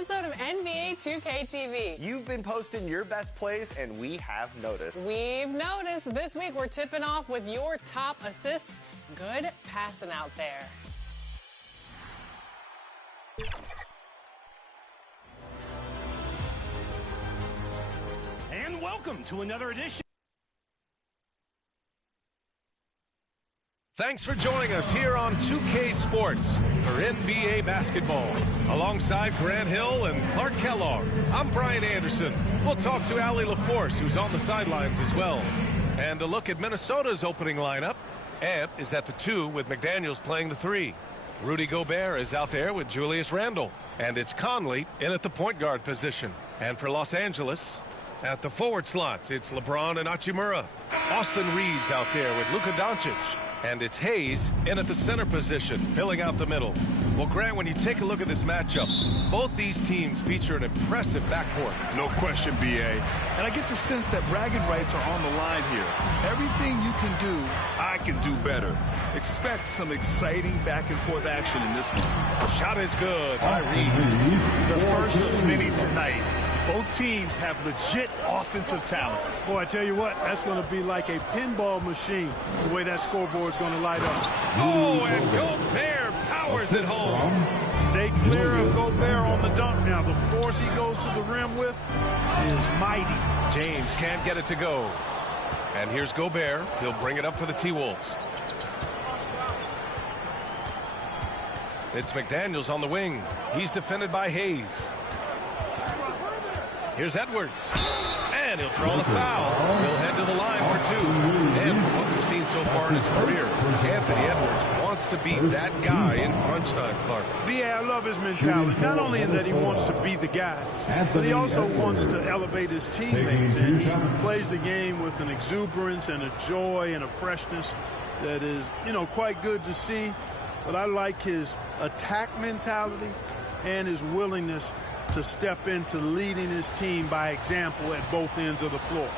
episode of NBA 2K TV. You've been posting your best plays, and we have noticed. We've noticed. This week, we're tipping off with your top assists. Good passing out there. And welcome to another edition. Thanks for joining us here on 2K Sports for NBA basketball. Alongside Grant Hill and Clark Kellogg, I'm Brian Anderson. We'll talk to Allie LaForce, who's on the sidelines as well. And a look at Minnesota's opening lineup. Ant is at the 2 with McDaniels playing the 3. Rudy Gobert is out there with Julius Randle. And it's Conley in at the point guard position. And for Los Angeles, at the forward slots, it's LeBron and Hachimura. Austin Reeves out there with Luka Doncic. And it's Hayes in at the center position, filling out the middle. Well, Grant, when you take a look at this matchup, both these teams feature an impressive backcourt. No question, B.A. And I get the sense that bragging rights are on the line here. Everything you can do, I can do better. Expect some exciting back-and-forth action in this one. Shot is good by Reeves. The first of many tonight. Both teams have legit offensive talent. Boy, I tell you what, that's going to be like a pinball machine, the way that scoreboard's going to light up. Oh, and Gobert powers it home. Stay clear of Gobert on the dunk now. The force he goes to the rim with is mighty. James can't get it to go. And here's Gobert. He'll bring it up for the T-Wolves. It's McDaniels on the wing. He's defended by Hayes. Here's Edwards. And he'll draw the foul. He'll head to the line for 2. And from what we've seen so far in his career, Anthony Edwards wants to be that guy in crunch time, Clark. B.A., I love his mentality. Not only in that he wants to be the guy, but he also wants to elevate his teammates. And he plays the game with an exuberance and a joy and a freshness that is, quite good to see. But I like his attack mentality and his willingness to step into leading his team by example at both ends of the floor.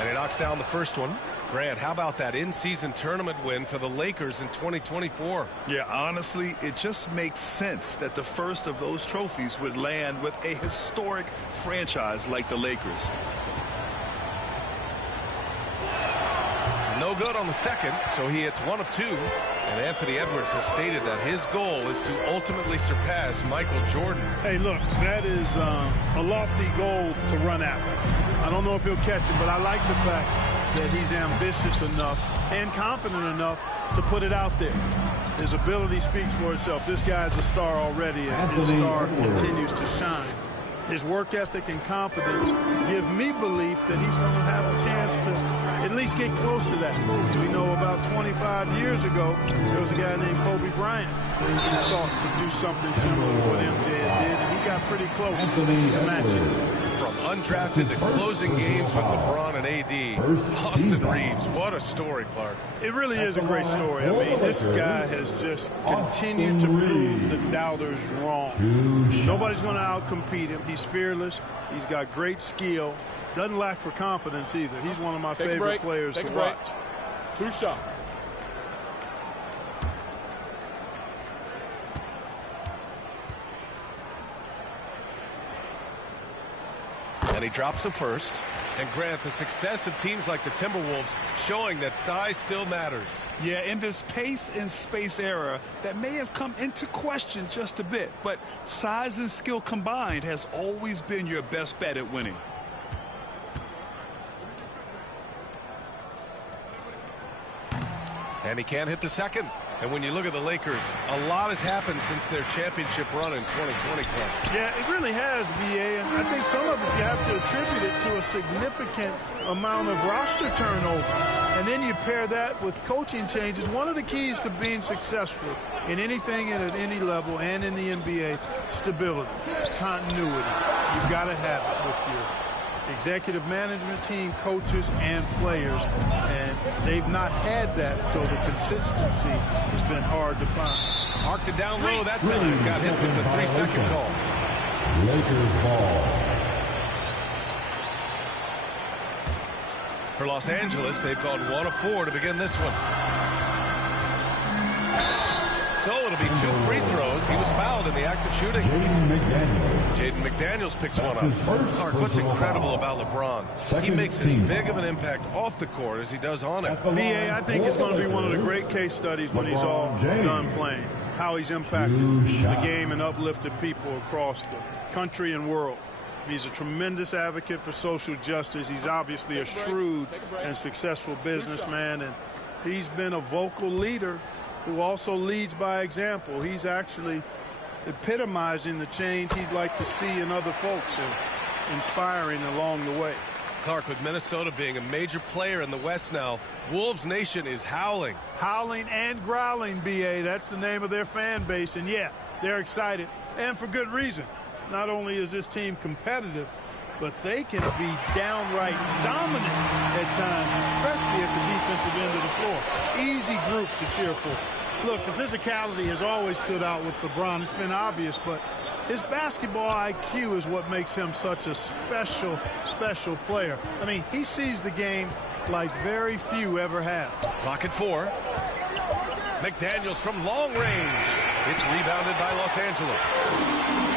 And he knocks down the first one. Grant, how about that in-season tournament win for the Lakers in 2024? Yeah, honestly, it just makes sense that the first of those trophies would land with a historic franchise like the Lakers. No good on the second, so he hits 1 of 2. And Anthony Edwards has stated that his goal is to ultimately surpass Michael Jordan. Hey, look, that is a lofty goal to run after. I don't know if he'll catch it, but I like the fact that he's ambitious enough and confident enough to put it out there. His ability speaks for itself. This guy's a star already, and his star continues to shine. His work ethic and confidence give me belief that he's going to have a chance to at least get close to that. We know about 25 years ago, there was a guy named Kobe Bryant who sought to do something similar to what MJ did, and he got pretty close to matching. From undrafted to closing games with LeBron and AD, Austin Reeves, what a story, Clark. It really is a great story. I mean, this guy has just continued to prove the doubters wrong. Nobody's going to outcompete him. He's fearless. He's got great skill. Doesn't lack for confidence either. He's one of my favorite players to watch. 2 shots. And he drops the first. And Grant, the success of teams like the Timberwolves showing that size still matters. Yeah, in this pace and space era, that may have come into question just a bit, but size and skill combined has always been your best bet at winning. And he can't hit the second. And when you look at the Lakers, a lot has happened since their championship run in 2020, Clark. Yeah, it really has, B.A., and I think some of it you have to attribute it to a significant amount of roster turnover. And then you pair that with coaching changes. One of the keys to being successful in anything and at any level and in the NBA, stability, continuity. You've got to have it with your executive management team, coaches, and players, and they've not had that, so the consistency has been hard to find. Marked it down low that time. Got hit with the 3-second call. Lakers ball. For Los Angeles, they've gone 1 of 4 to begin this one. So it'll be 2 2 free throws. He was fouled in the act of shooting. Jaden McDaniels picks one up. Clark, what's incredible about LeBron? He makes as big of an impact off the court as he does on it. BA, I think it's going to be one of the great case studies when he's all done playing. How he's impacted the game and uplifted people across the country and world. He's a tremendous advocate for social justice. He's obviously a shrewd and successful businessman, and he's been a vocal leader who also leads by example. He's actually epitomizing the change he'd like to see in other folks and inspiring along the way. Clark, with Minnesota being a major player in the West now, Wolves Nation is howling. Howling and growling, BA. That's the name of their fan base. And, yeah, they're excited, and for good reason. Not only is this team competitive, but they can be downright dominant at times, especially at the defensive end of the floor. Easy group to cheer for. Look, the physicality has always stood out with LeBron. It's been obvious, but his basketball IQ is what makes him such a special, special player. I mean, he sees the game like very few ever have. Clock at 4. McDaniels from long range. It's rebounded by Los Angeles.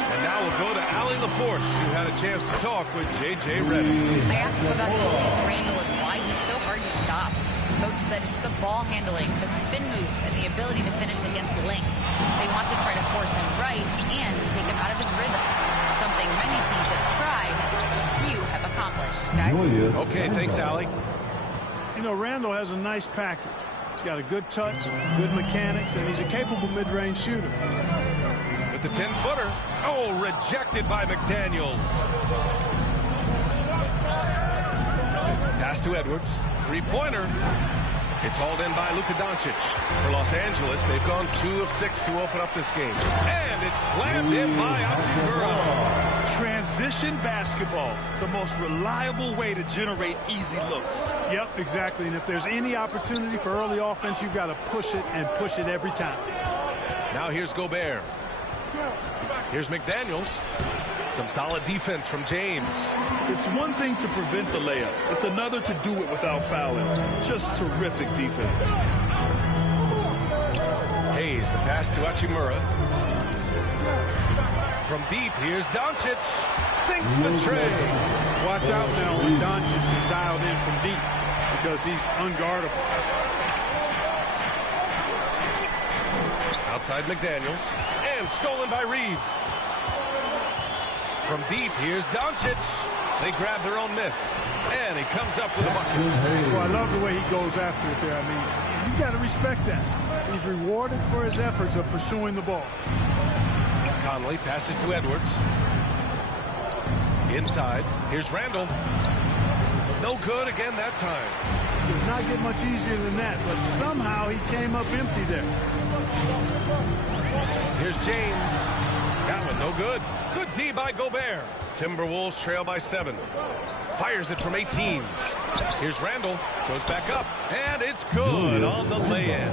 And now we'll go to Allie LaForce, who had a chance to talk with J.J. Redick. I asked him about Julius Randle and why he's so hard to stop. Coach said it's the ball handling, the spin moves, and the ability to finish against length. They want to try to force him right and take him out of his rhythm. Something many teams have tried, few have accomplished. Guys? Okay, thanks, Allie. You know, Randle has a nice package. He's got a good touch, good mechanics, and he's a capable mid-range shooter. With the 10-footer. Oh, rejected by McDaniels. Pass to Edwards. Three-pointer. It's hauled in by Luka Doncic. For Los Angeles, they've gone 2 of 6 to open up this game. And it's slammed in by Hachimura. Transition basketball, the most reliable way to generate easy looks. Yep, exactly. And if there's any opportunity for early offense, you've got to push it and push it every time. Now here's Gobert. Here's McDaniels. Some solid defense from James. It's one thing to prevent the layup. It's another to do it without fouling. Just terrific defense. Hayes, the pass to Hachimura. From deep, here's Doncic. Sinks the tray. Watch out now when Doncic is dialed in from deep because he's unguardable. Outside McDaniels. And stolen by Reeves. From deep, here's Doncic. They grab their own miss. And he comes up with a bucket. Well, I love the way he goes after it there. I mean, you got to respect that. He's rewarded for his efforts of pursuing the ball. Conley passes to Edwards. Inside, here's Randle. No good again that time. Does not get much easier than that, but somehow he came up empty there. Here's James. That one no good. Good D by Gobert. Timberwolves trail by 7. Fires it from 18. Here's Randle. Goes back up. And it's good on the lay-in.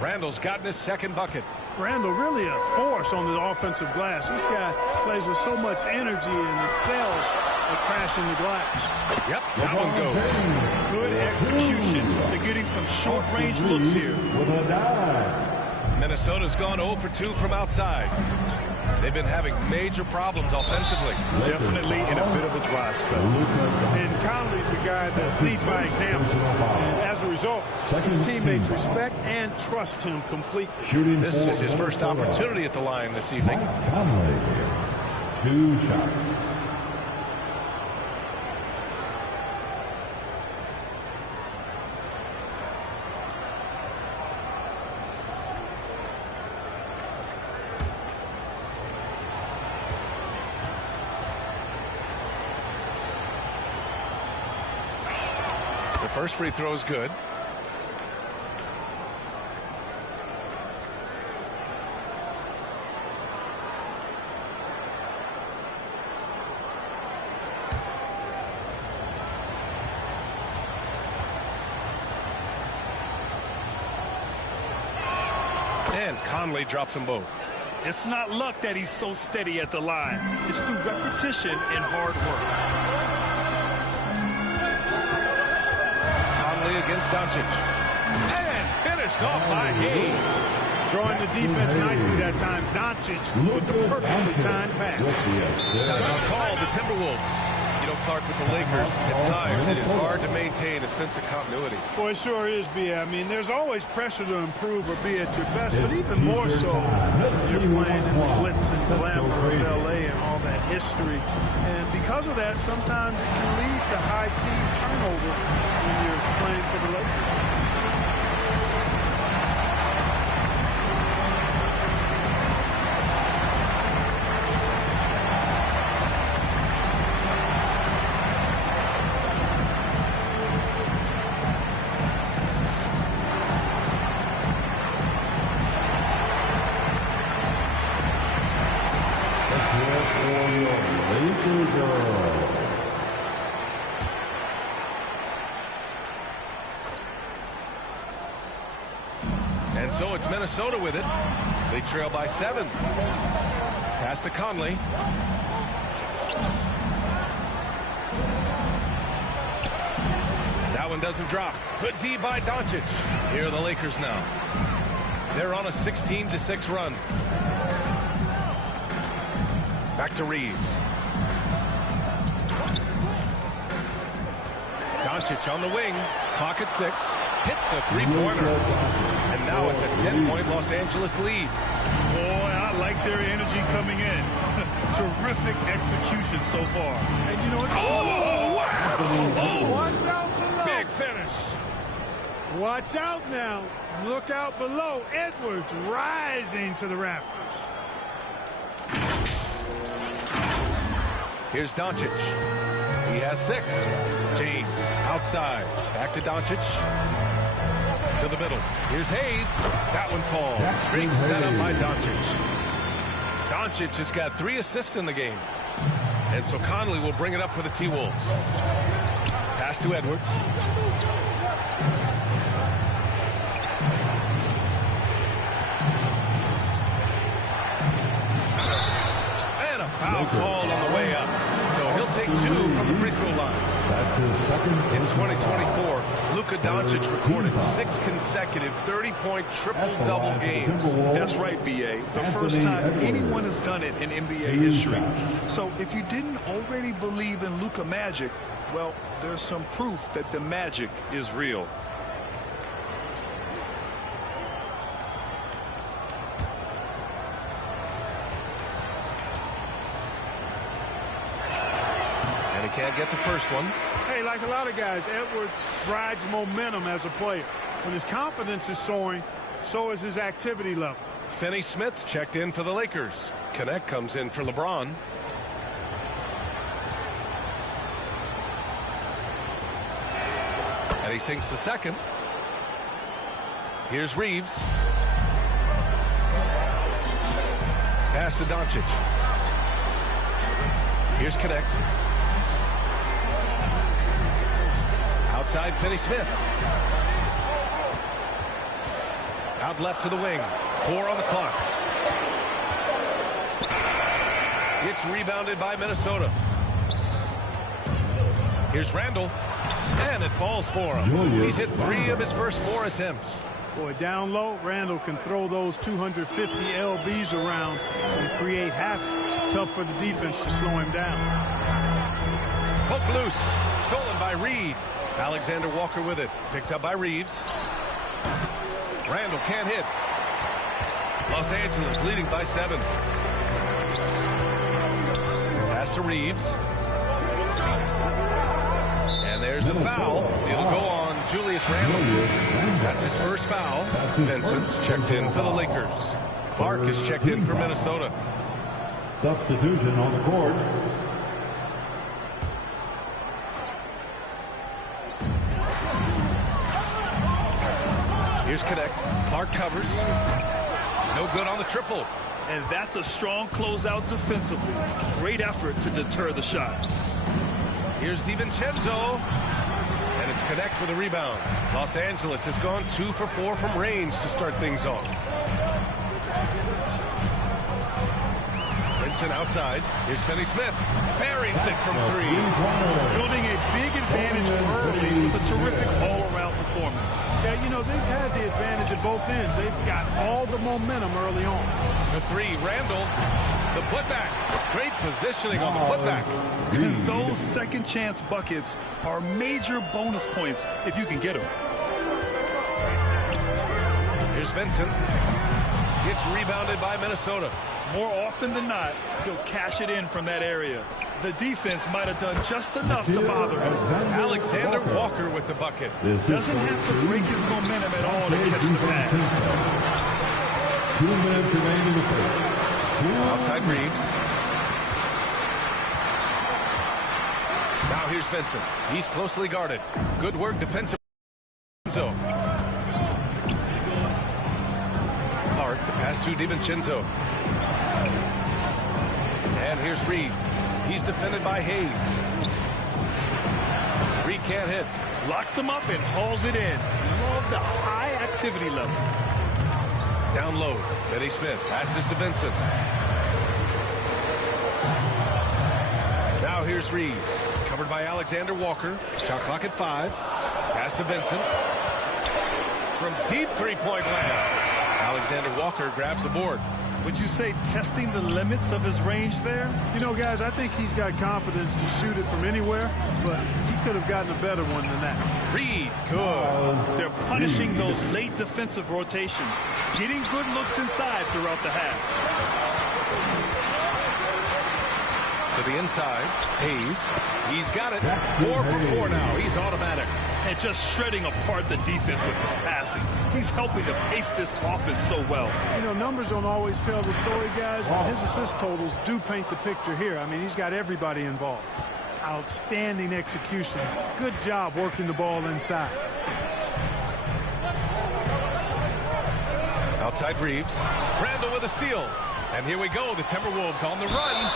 Randle's gotten his second bucket. Randle really a force on the offensive glass. This guy plays with so much energy and excels at crashing the glass. Yep, that one goes. Good execution. They're getting some short-range looks here. Minnesota's gone 0 for 2 from outside. They've been having major problems offensively. Definitely in a bit of a dry spell. And Conley's the guy that leads by example. And as a result, his teammates respect and trust him completely. This is his first opportunity at the line this evening. Conley, 2 shots. The first free throw is good. And Conley drops them both. It's not luck that he's so steady at the line. It's through repetition and hard work. Against Doncic. And finished off by Hayes. Drawing the defense nicely that time. Doncic with the perfectly timed pass. Timeout called the Timberwolves. You know, Clark, with the Lakers, at times it is hard to maintain a sense of continuity. Boy, it sure is, B.A. I mean, there's always pressure to improve or be at your best, but even more so if you're playing in the glitz and glamour of L.A. and all that history. And because of that, sometimes it can lead to high team turnover when you're playing for the Lakers. And so it's Minnesota with it. They trail by 7. Pass to Conley. That one doesn't drop. Good D by Doncic. Here are the Lakers now. They're on a 16-6 run. Back to Reeves. Doncic on the wing. Clock at 6. Hits a three-pointer. And now it's a 10-point Los Angeles lead. Boy, I like their energy coming in. Terrific execution so far. And you know what? Oh, wow! Oh, watch out below. Big finish. Watch out now. Look out below. Edwards rising to the rafters. Here's Doncic. He has 6. James outside. Back to Doncic. To the middle. Here's Hayes. That one falls. Great setup by Doncic. Doncic has got 3 assists in the game. And so Conley will bring it up for the T-Wolves. Pass to Edwards. And a foul called on the way up. So he'll take 2 from the free throw line. That's his second. In 2024, Luka Doncic recorded 6 consecutive 30-point triple-double games. That's right, B.A. The first time anyone has done it in NBA history. So if you didn't already believe in Luka magic, well, there's some proof that the magic is real. And he can't get the first one. Hey, like a lot of guys, Edwards rides momentum as a player. When his confidence is soaring, so is his activity level. Finney-Smith checked in for the Lakers. Connect comes in for LeBron. And he sinks the second. Here's Reeves. Pass to Doncic. Here's Connect. Outside Finney-Smith. Out left to the wing. 4 on the clock. It's rebounded by Minnesota. Here's Randall. And it falls for him. He's hit 3 of his first 4 attempts. Boy, down low, Randall can throw those 250 LBs around and create havoc. Tough for the defense to slow him down. Poke loose. Stolen by Reed. Alexander Walker with it. Picked up by Reeves. Randall can't hit. Los Angeles leading by 7. Pass to Reeves. And there's the foul. It'll go on Julius Randle. That's his first foul. Vincent's checked in for the Lakers. Clark is checked in for Minnesota. Substitution on the court. Here's Connect. Clark covers. No good on the triple. And that's a strong closeout defensively. Great effort to deter the shot. Here's DiVincenzo. And it's Connect with a rebound. Los Angeles has gone 2 for 4 from range to start things off. Vincent outside. Here's Finney Smith. Buries it from three. Building a big advantage early with a terrific all-around performance. Yeah, you know, they've had the advantage at both ends. They've got all the momentum early on. For three, Randall. The putback. Great positioning on the putback. Those second chance buckets are major bonus points if you can get them. Here's Vincent. Gets rebounded by Minnesota. More often than not, he'll cash it in from that area. The defense might have done just enough to bother him. Alexander Walker with the bucket. Doesn't have to break his momentum at all to catch the pass. 2 minutes remaining in the first. Outside Reeves. Now here's Vincent. He's closely guarded. Good work defensive. Clark, the pass to DiVincenzo. And here's Reed. He's defended by Hayes. Reed can't hit. Locks him up and hauls it in. Love the high activity level. Down low. Finney Smith passes to Vincent. Now here's Reeves. Covered by Alexander Walker. Shot clock at 5. Pass to Vincent. From deep three-point land. Alexander Walker grabs the board. Would you say testing the limits of his range there? You know, guys, I think he's got confidence to shoot it from anywhere, but he could have gotten a better one than that. Reed, good. They're punishing those late defensive rotations, getting good looks inside throughout the half. To the inside, Hayes. He's got it. 4 for 4 now. He's automatic. And just shredding apart the defense with his passing. He's helping to pace this offense so well. You know, numbers don't always tell the story, guys, but his assist totals do paint the picture here. I mean, he's got everybody involved. Outstanding execution. Good job working the ball inside. Outside Reeves. Randall with a steal. And here we go. The Timberwolves on the run.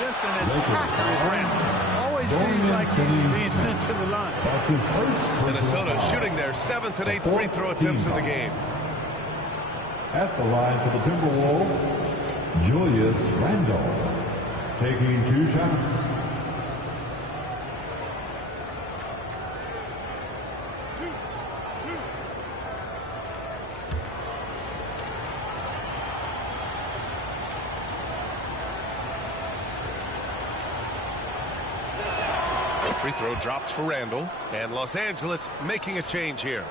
Just an attacker is Randall. Always seems like he's being sent to the line. That's his first. Minnesota shooting their 7th and 8th free throw attempts of the game. At the line for the Timberwolves, Julius Randle, taking 2 shots. Free throw drops for Randall, and Los Angeles making a change here.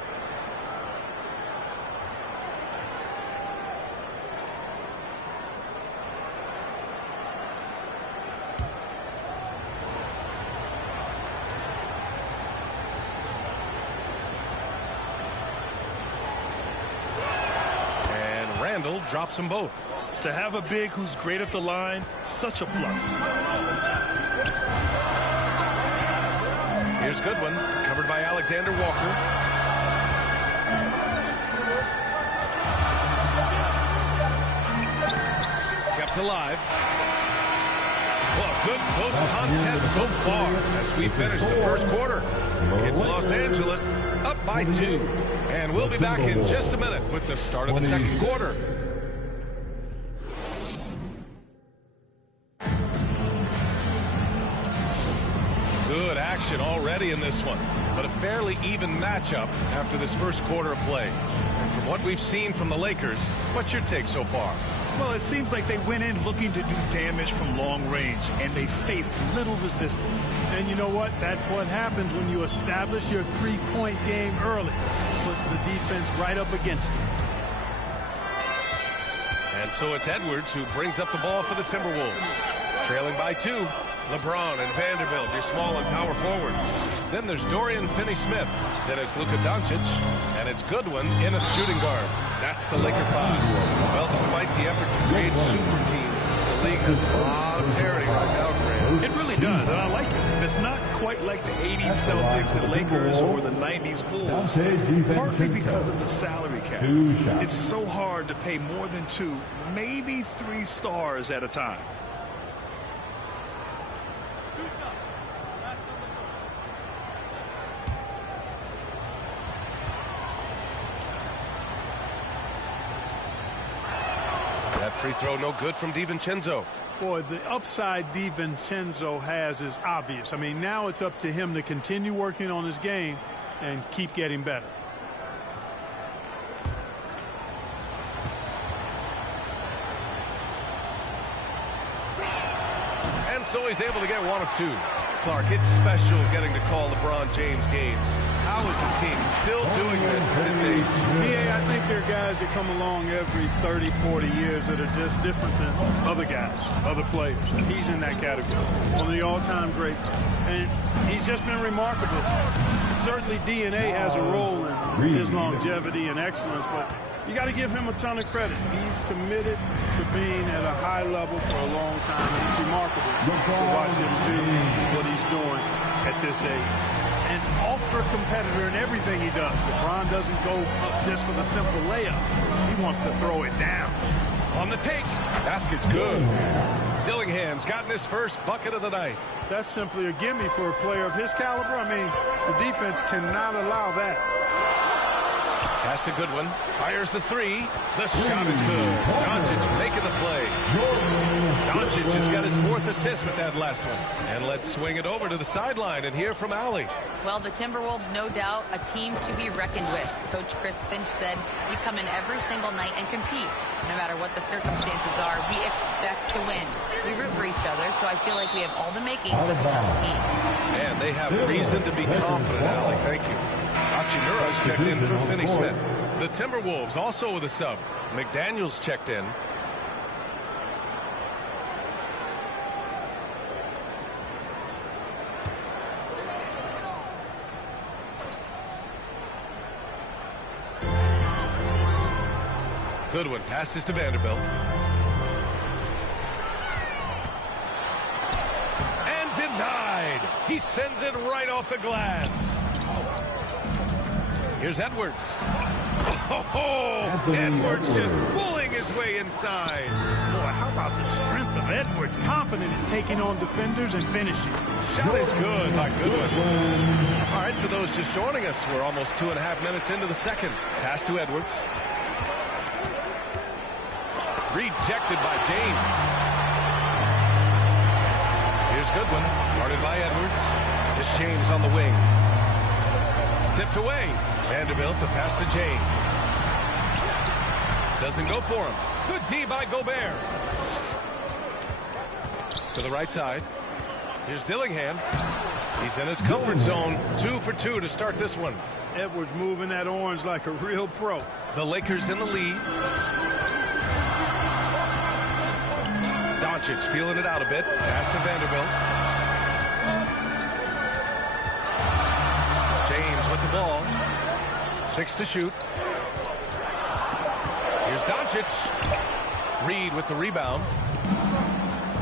And Randall drops them both. To have a big who's great at the line, such a plus. Here's Goodwin, covered by Alexander Walker. Kept alive. Well, good close contest so far as we finish the first quarter. It's Los Angeles up by 2. And we'll be back in just a minute with the start of the second quarter. Good action already in this one, but a fairly even matchup after this first quarter of play. And from what we've seen from the Lakers, what's your take so far? Well, it seems like they went in looking to do damage from long range, and they faced little resistance. And you know what? That's what happens when you establish your three-point game early. Puts the defense right up against it. And so it's Edwards who brings up the ball for the Timberwolves. Trailing by 2. LeBron and Vanderbilt, your small and power forwards. Then there's Dorian Finney-Smith. Then it's Luka Doncic. And it's Goodwin in a shooting guard. That's the Laker 5. Well, despite the effort to create super teams, the league has a lot of parity right now, Grant. It really does, and I like it. It's not quite like the 80s Celtics and Lakers or the 90s Bulls. Partly because of the salary cap. It's so hard to pay more than 2, maybe 3 stars at a time. That free throw no good from DiVincenzo. Boy, the upside DiVincenzo has is obvious. I mean, now it's up to him to continue working on his game and keep getting better. And so he's able to get one of two. Clark, it's special getting to call LeBron James games. How is the King still doing this at this age? I think there are guys that come along every 30, 40 years that are just different than other guys, other players. And he's in that category. One of the all-time greats. And he's just been remarkable. Certainly DNA has a role in his longevity and excellence, but you got to give him a ton of credit. He's committed to being at a high level for a long time, and it's remarkable to watch him do what he's doing at this age. An ultra competitor in everything he does. LeBron doesn't go up just for the simple layup. He wants to throw it down. On the take. Basket's good. Dillingham's gotten his first bucket of the night. That's simply a gimme for a player of his caliber. I mean, the defense cannot allow that. Pass to Goodwin. Fires the three. The shot is good. Doncic making the play. Doncic has got his fourth assist with that last one. And let's swing it over to the sideline and hear from Allie. Well, the Timberwolves, no doubt, a team to be reckoned with. Coach Chris Finch said, we come in every single night and compete. No matter what the circumstances are, we expect to win. We root for each other, so I feel like we have all the makings of a tough team. And they have reason to be confident, Allie. Thank you. Hachimura's checked in for Finney Smith. The Timberwolves also with a sub. McDaniels checked in. Goodwin passes to Vanderbilt. And denied. He sends it right off the glass. Here's Edwards. Oh, Edwards just pulling his way inside. Boy, how about the strength of Edwards? Confident in taking on defenders and finishing. Shot is good by Goodwin. All right, for those just joining us, we're almost 2.5 minutes into the second. Pass to Edwards. Rejected by James. Here's Goodwin. Guarded by Edwards. It's James on the wing. Tipped away. Vanderbilt, the pass to James. Doesn't go for him. Good D by Gobert. To the right side. Here's Dillingham. He's in his comfort zone. 2 for 2 to start this one. Edwards moving that orange like a real pro. The Lakers in the lead. Doncic feeling it out a bit. Pass to Vanderbilt. James with the ball. 6 to shoot. Here's Doncic. Reed with the rebound.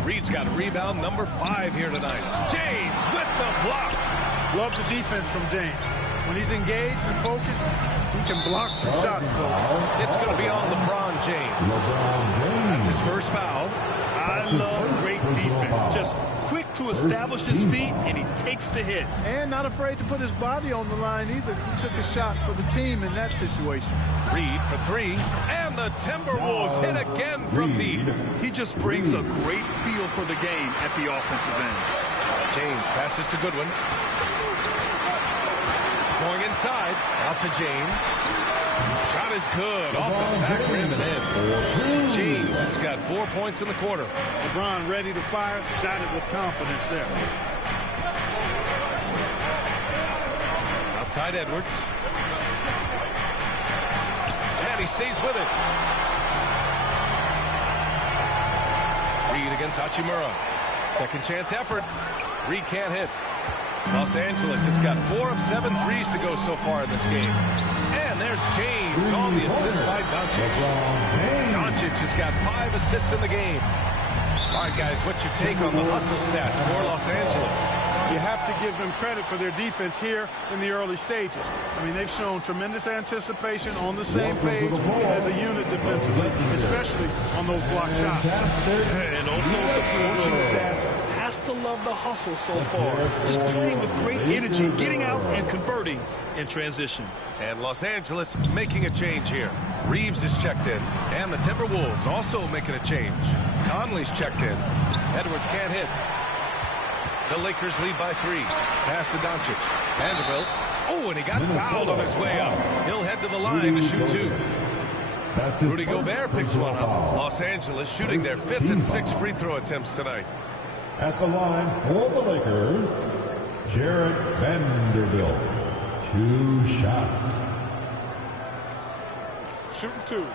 Reed's got a rebound number 5 here tonight. James with the block. Love the defense from James. When he's engaged and focused, he can block some shots. It's going to be on LeBron James. That's his first foul. I love great defense. Just quick to establish his feet, and he takes the hit. And not afraid to put his body on the line either. He took a shot for the team in that situation. Reed for 3. And the Timberwolves hit again from deep. He just brings a great feel for the game at the offensive end. James passes to Goodwin. Going inside. Out to James. Shot is good. Off the back rim and in. James has got 4 points in the quarter. LeBron ready to fire. Shot it with confidence there. Outside Edwards. And he stays with it. Reed against Hachimura. Second chance effort. Reed can't hit. Los Angeles has got 4 of 7 threes to go so far in this game. And there's James on the assist by Doncic. Doncic has got 5 assists in the game. All right, guys, what's your take on the hustle stats for Los Angeles? You have to give them credit for their defense here in the early stages. I mean, they've shown tremendous anticipation on the same page as a unit defensively, especially on those block shots. And also the coaching staff has to love the hustle so far. Just playing with great energy, getting out and converting in transition. And Los Angeles making a change here. Reeves is checked in, and the Timberwolves also making a change. Conley's checked in. Edwards can't hit. The Lakers lead by 3. Pass to Doncic. Vanderbilt. Oh, and he got fouled on his way up. He'll head to the line to shoot 2. Rudy Gobert picks one up. Los Angeles shooting their 5th and 6th free throw attempts tonight. At the line for the Lakers, Jared Vanderbilt. 2 shots. Shooting 2.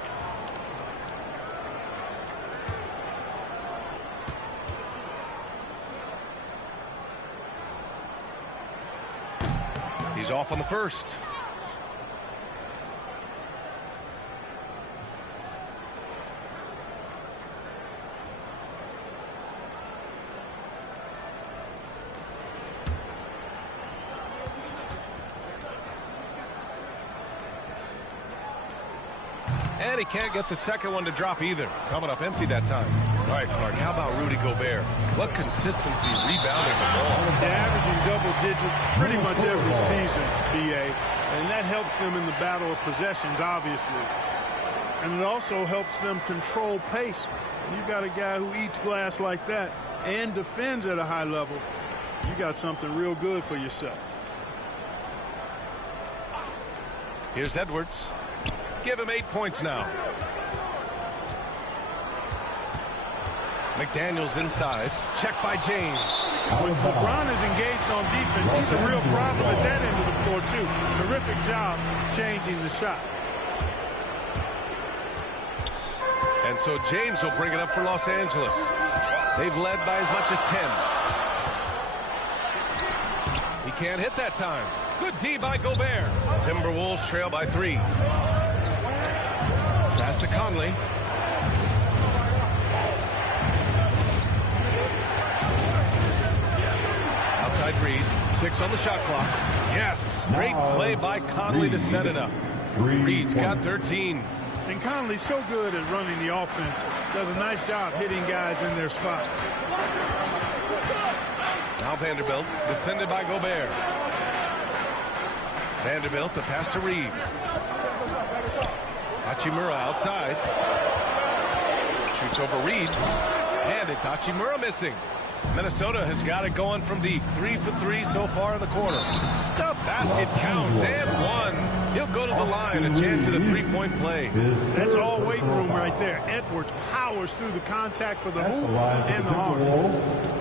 He's off on the first. And he can't get the second one to drop either. Coming up empty that time. All right, Clark, how about Rudy Gobert? What consistency rebounding the ball. They're averaging double digits pretty much every season, BA. And that helps them in the battle of possessions, obviously. And it also helps them control pace. You've got a guy who eats glass like that and defends at a high level. You got something real good for yourself. Here's Edwards. Give him 8 points now. McDaniels inside. Checked by James. When LeBron is engaged on defense, he's a real problem at that end of the floor, too. Terrific job changing the shot. And so James will bring it up for Los Angeles. They've led by as much as 10. He can't hit that time. Good D by Gobert. Timberwolves trail by 3. Pass to Conley. Outside Reed. 6 on the shot clock. Yes. Great play by Conley to set it up. Reed's got 13. And Conley's so good at running the offense. Does a nice job hitting guys in their spots. Now Vanderbilt, defended by Gobert. Vanderbilt, the pass to Reeves. Hachimura outside. Shoots over Reed. And it's Hachimura missing. Minnesota has got it going from deep. 3 for 3 so far in the quarter. The basket counts and 1. He'll go to the line. A chance at a 3-point play. That's all weight room right there. Edwards powers through the contact for the hoop and the arm.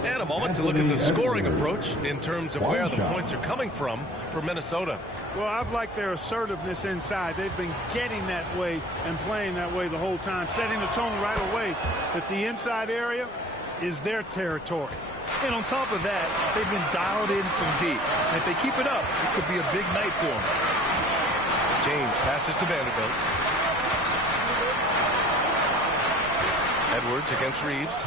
And a moment to look at the scoring approach in terms of where the points are coming from for Minnesota. Well, I've liked their assertiveness inside. They've been getting that way and playing that way the whole time, setting the tone right away that the inside area is their territory. And on top of that, they've been dialed in from deep. And if they keep it up, it could be a big night for them. James passes to Vanderbilt. Edwards against Reeves.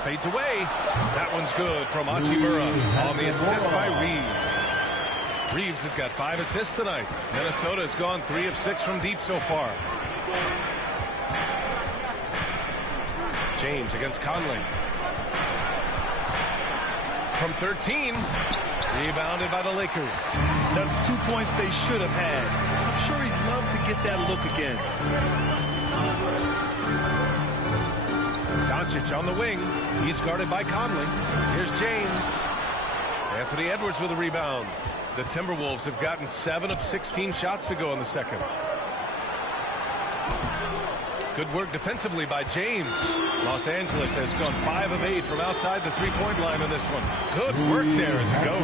Fades away. That one's good from Hachimura on the assist by Reeves. Reeves has got 5 assists tonight. Minnesota has gone 3 of 6 from deep so far. James against Conley. From 13. Rebounded by the Lakers. That's 2 points they should have had. I'm sure he'd love to get that look again. Doncic on the wing. He's guarded by Conley. Here's James. Anthony Edwards with a rebound. The Timberwolves have gotten 7 of 16 shots to go in the second. Good work defensively by James. Los Angeles has gone 5 of 8 from outside the 3-point line in this one. Good work there as it goes.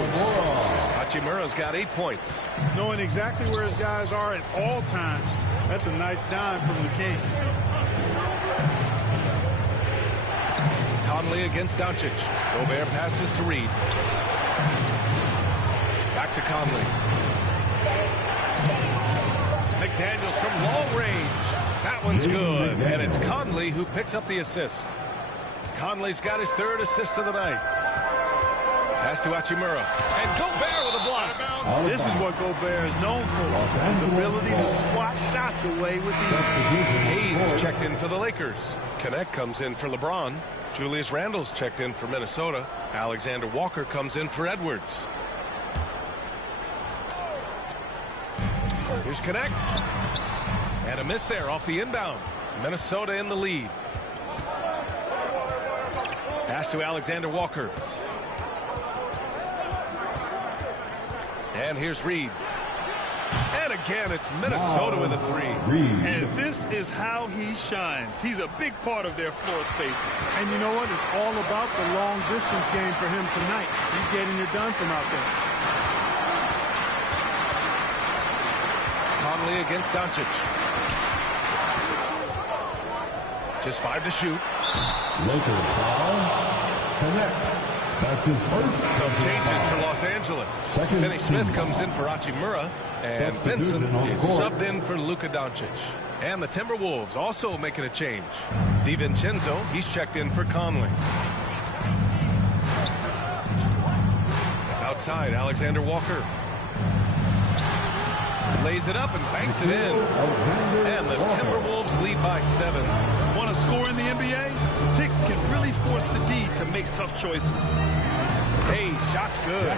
Hachimura's got 8 points. Knowing exactly where his guys are at all times. That's a nice dime from the King. Conley against Doncic. Gobert passes to Reed. Back to Conley. McDaniels from long range. That one's good. And it's Conley who picks up the assist. Conley's got his 3rd assist of the night. Pass to Hachimura. And Gobert with a block. This is what Gobert is known for. His ability to swat shots away with the... Hayes is checked in for the Lakers. Connect comes in for LeBron. Julius Randle's checked in for Minnesota. Alexander Walker comes in for Edwards. Here's Connect. And a miss there off the inbound. Minnesota in the lead. Pass to Alexander Walker. And here's Reed. And again, it's Minnesota with a three. And this is how he shines. He's a big part of their floor space. And you know what? It's all about the long distance game for him tonight. He's getting it done from out there. Conley against Doncic. Just 5 to shoot. Lakers foul. Connect. That's his first. Some changes for Los Angeles. Finney Smith comes in for Hachimura, and Vincent is subbed in for Luka Doncic. And the Timberwolves also making a change. DiVincenzo, he's checked in for Conley. Outside, Alexander Walker. Lays it up and banks it in. And the Timberwolves lead by 7. Want to score in the NBA? Picks can really force the D to make tough choices. Hayes, shot's good.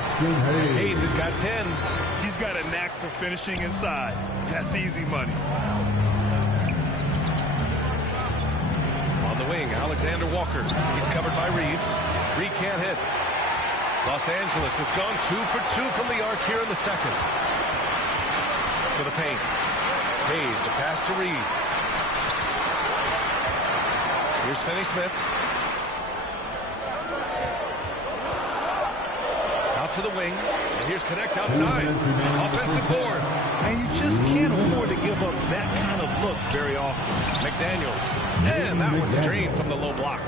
Hayes has got 10. He's got a knack for finishing inside. That's easy money. On the wing, Alexander Walker. He's covered by Reeves. Reed can't hit. Los Angeles has gone 2 for 2 from the arc here in the second. To the paint. Hayes, a pass to Reed. Here's Finney Smith. Out to the wing. And here's Connect outside. Offensive board. And you just can't afford to give up that kind of look very often. McDaniels. And that one's drained from the low block.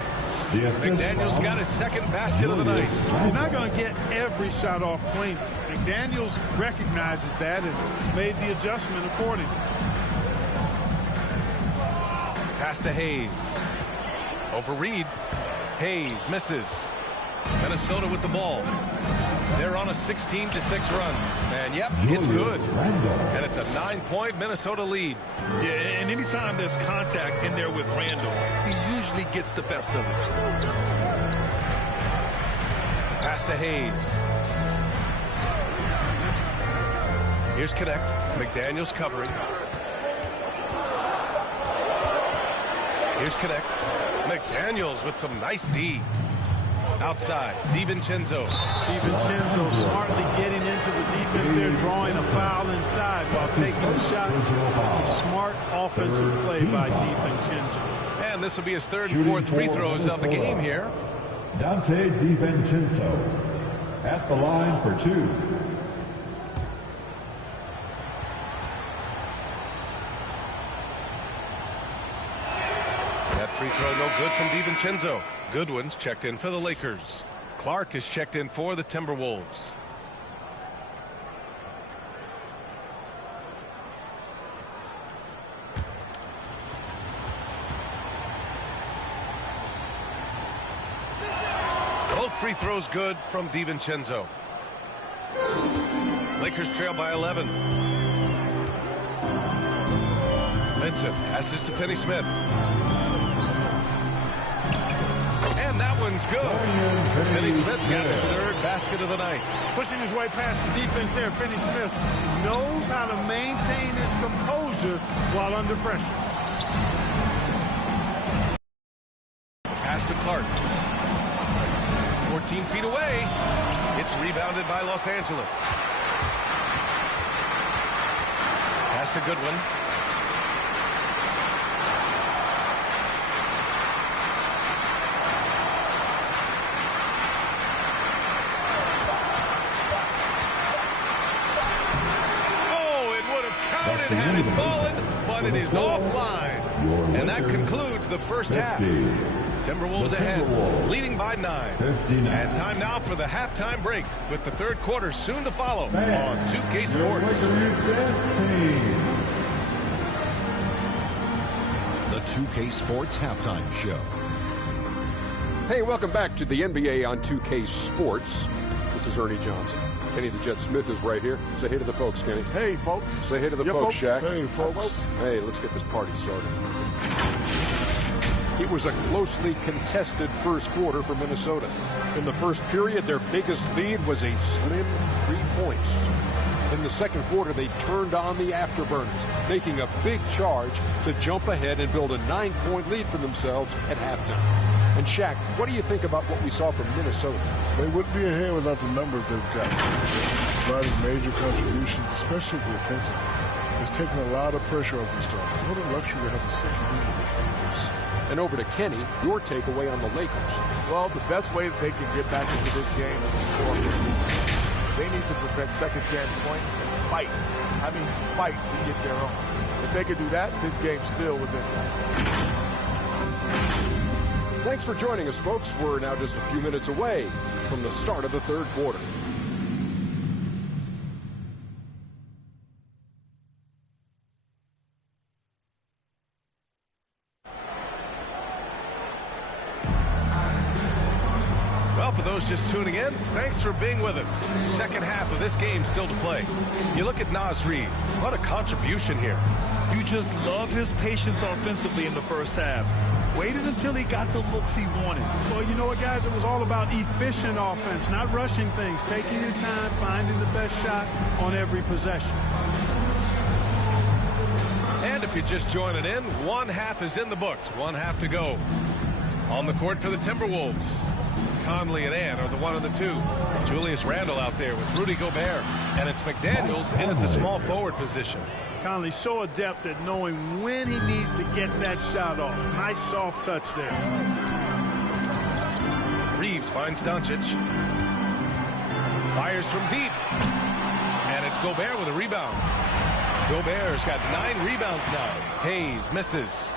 McDaniels got his second basket of the night. You're not going to get every shot off clean. McDaniels recognizes that and made the adjustment accordingly. Pass to Hayes. Over Reed. Hayes misses. Minnesota with the ball. They're on a 16-6 run. And yep, it's good. And it's a 9-point Minnesota lead. Yeah, and anytime there's contact in there with Randall, he usually gets the best of it. Pass to Hayes. Here's Connect. McDaniels covering. Here's Connect. McDaniels with some nice D. Outside, DiVincenzo. DiVincenzo smartly getting into the defense there, drawing a foul inside while taking the shot. It's a smart offensive play by DiVincenzo. And this will be his third and fourth free throws of the game here. Dante DiVincenzo at the line for 2. That free throw no good from DiVincenzo. Goodwin's checked in for the Lakers. Clark is checked in for the Timberwolves. Both free throws good from DiVincenzo. Lakers trail by 11. Vincent passes to Finney Smith. And that one's good. Finney Smith's got his third basket of the night. Pushing his way past the defense there, Finney Smith knows how to maintain his composure while under pressure. Pass to Clark. 14 feet away. It's rebounded by Los Angeles. Pass to Goodwin. Had it fallen, but it is offline. And that concludes the first half. Timberwolves ahead, leading by 9. And time now for the halftime break, with the third quarter soon to follow on 2K Sports. The 2K Sports Halftime Show. Hey, welcome back to the NBA on 2K Sports. This is Ernie Johnson. Kenny the Jet Smith is right here. Say hey to the folks, Kenny. Hey, folks. Say hey to the folks, Shaq. Hey, folks. Hey, let's get this party started. It was a closely contested first quarter for Minnesota. In the first period, their biggest lead was a slim 3 points. In the second quarter, they turned on the afterburners, making a big charge to jump ahead and build a 9-point lead for themselves at halftime. And Shaq, what do you think about what we saw from Minnesota? They wouldn't be ahead without the numbers they've got. Providing major contributions, especially defensively. It's taking a lot of pressure off the starter. What a luxury to have a second unit that can do this. And over to Kenny, your takeaway on the Lakers. Well, the best way that they can get back into this game is to score. They need to prevent second chance points and fight. I mean, fight to get their own. If they can do that, this game's still within them. Thanks for joining us, folks. We're now just a few minutes away from the start of the third quarter. Well, for those just tuning in, thanks for being with us. Second half of this game still to play. You look at Naz Reid. What a contribution here. You just love his patience offensively in the first half. Waited until he got the looks he wanted. Well, you know what, guys? It was all about efficient offense, not rushing things, taking your time, finding the best shot on every possession. And if you're just joining in, one half is in the books. One half to go. On the court for the Timberwolves, Conley and Ant are the 1 and the 2. Julius Randle out there with Rudy Gobert. And it's McDaniels in at the small forward position. Conley's so adept at knowing when he needs to get that shot off. Nice soft touch there. Reeves finds Doncic. Fires from deep. And it's Gobert with a rebound. Gobert's got 9 rebounds now. Hayes misses.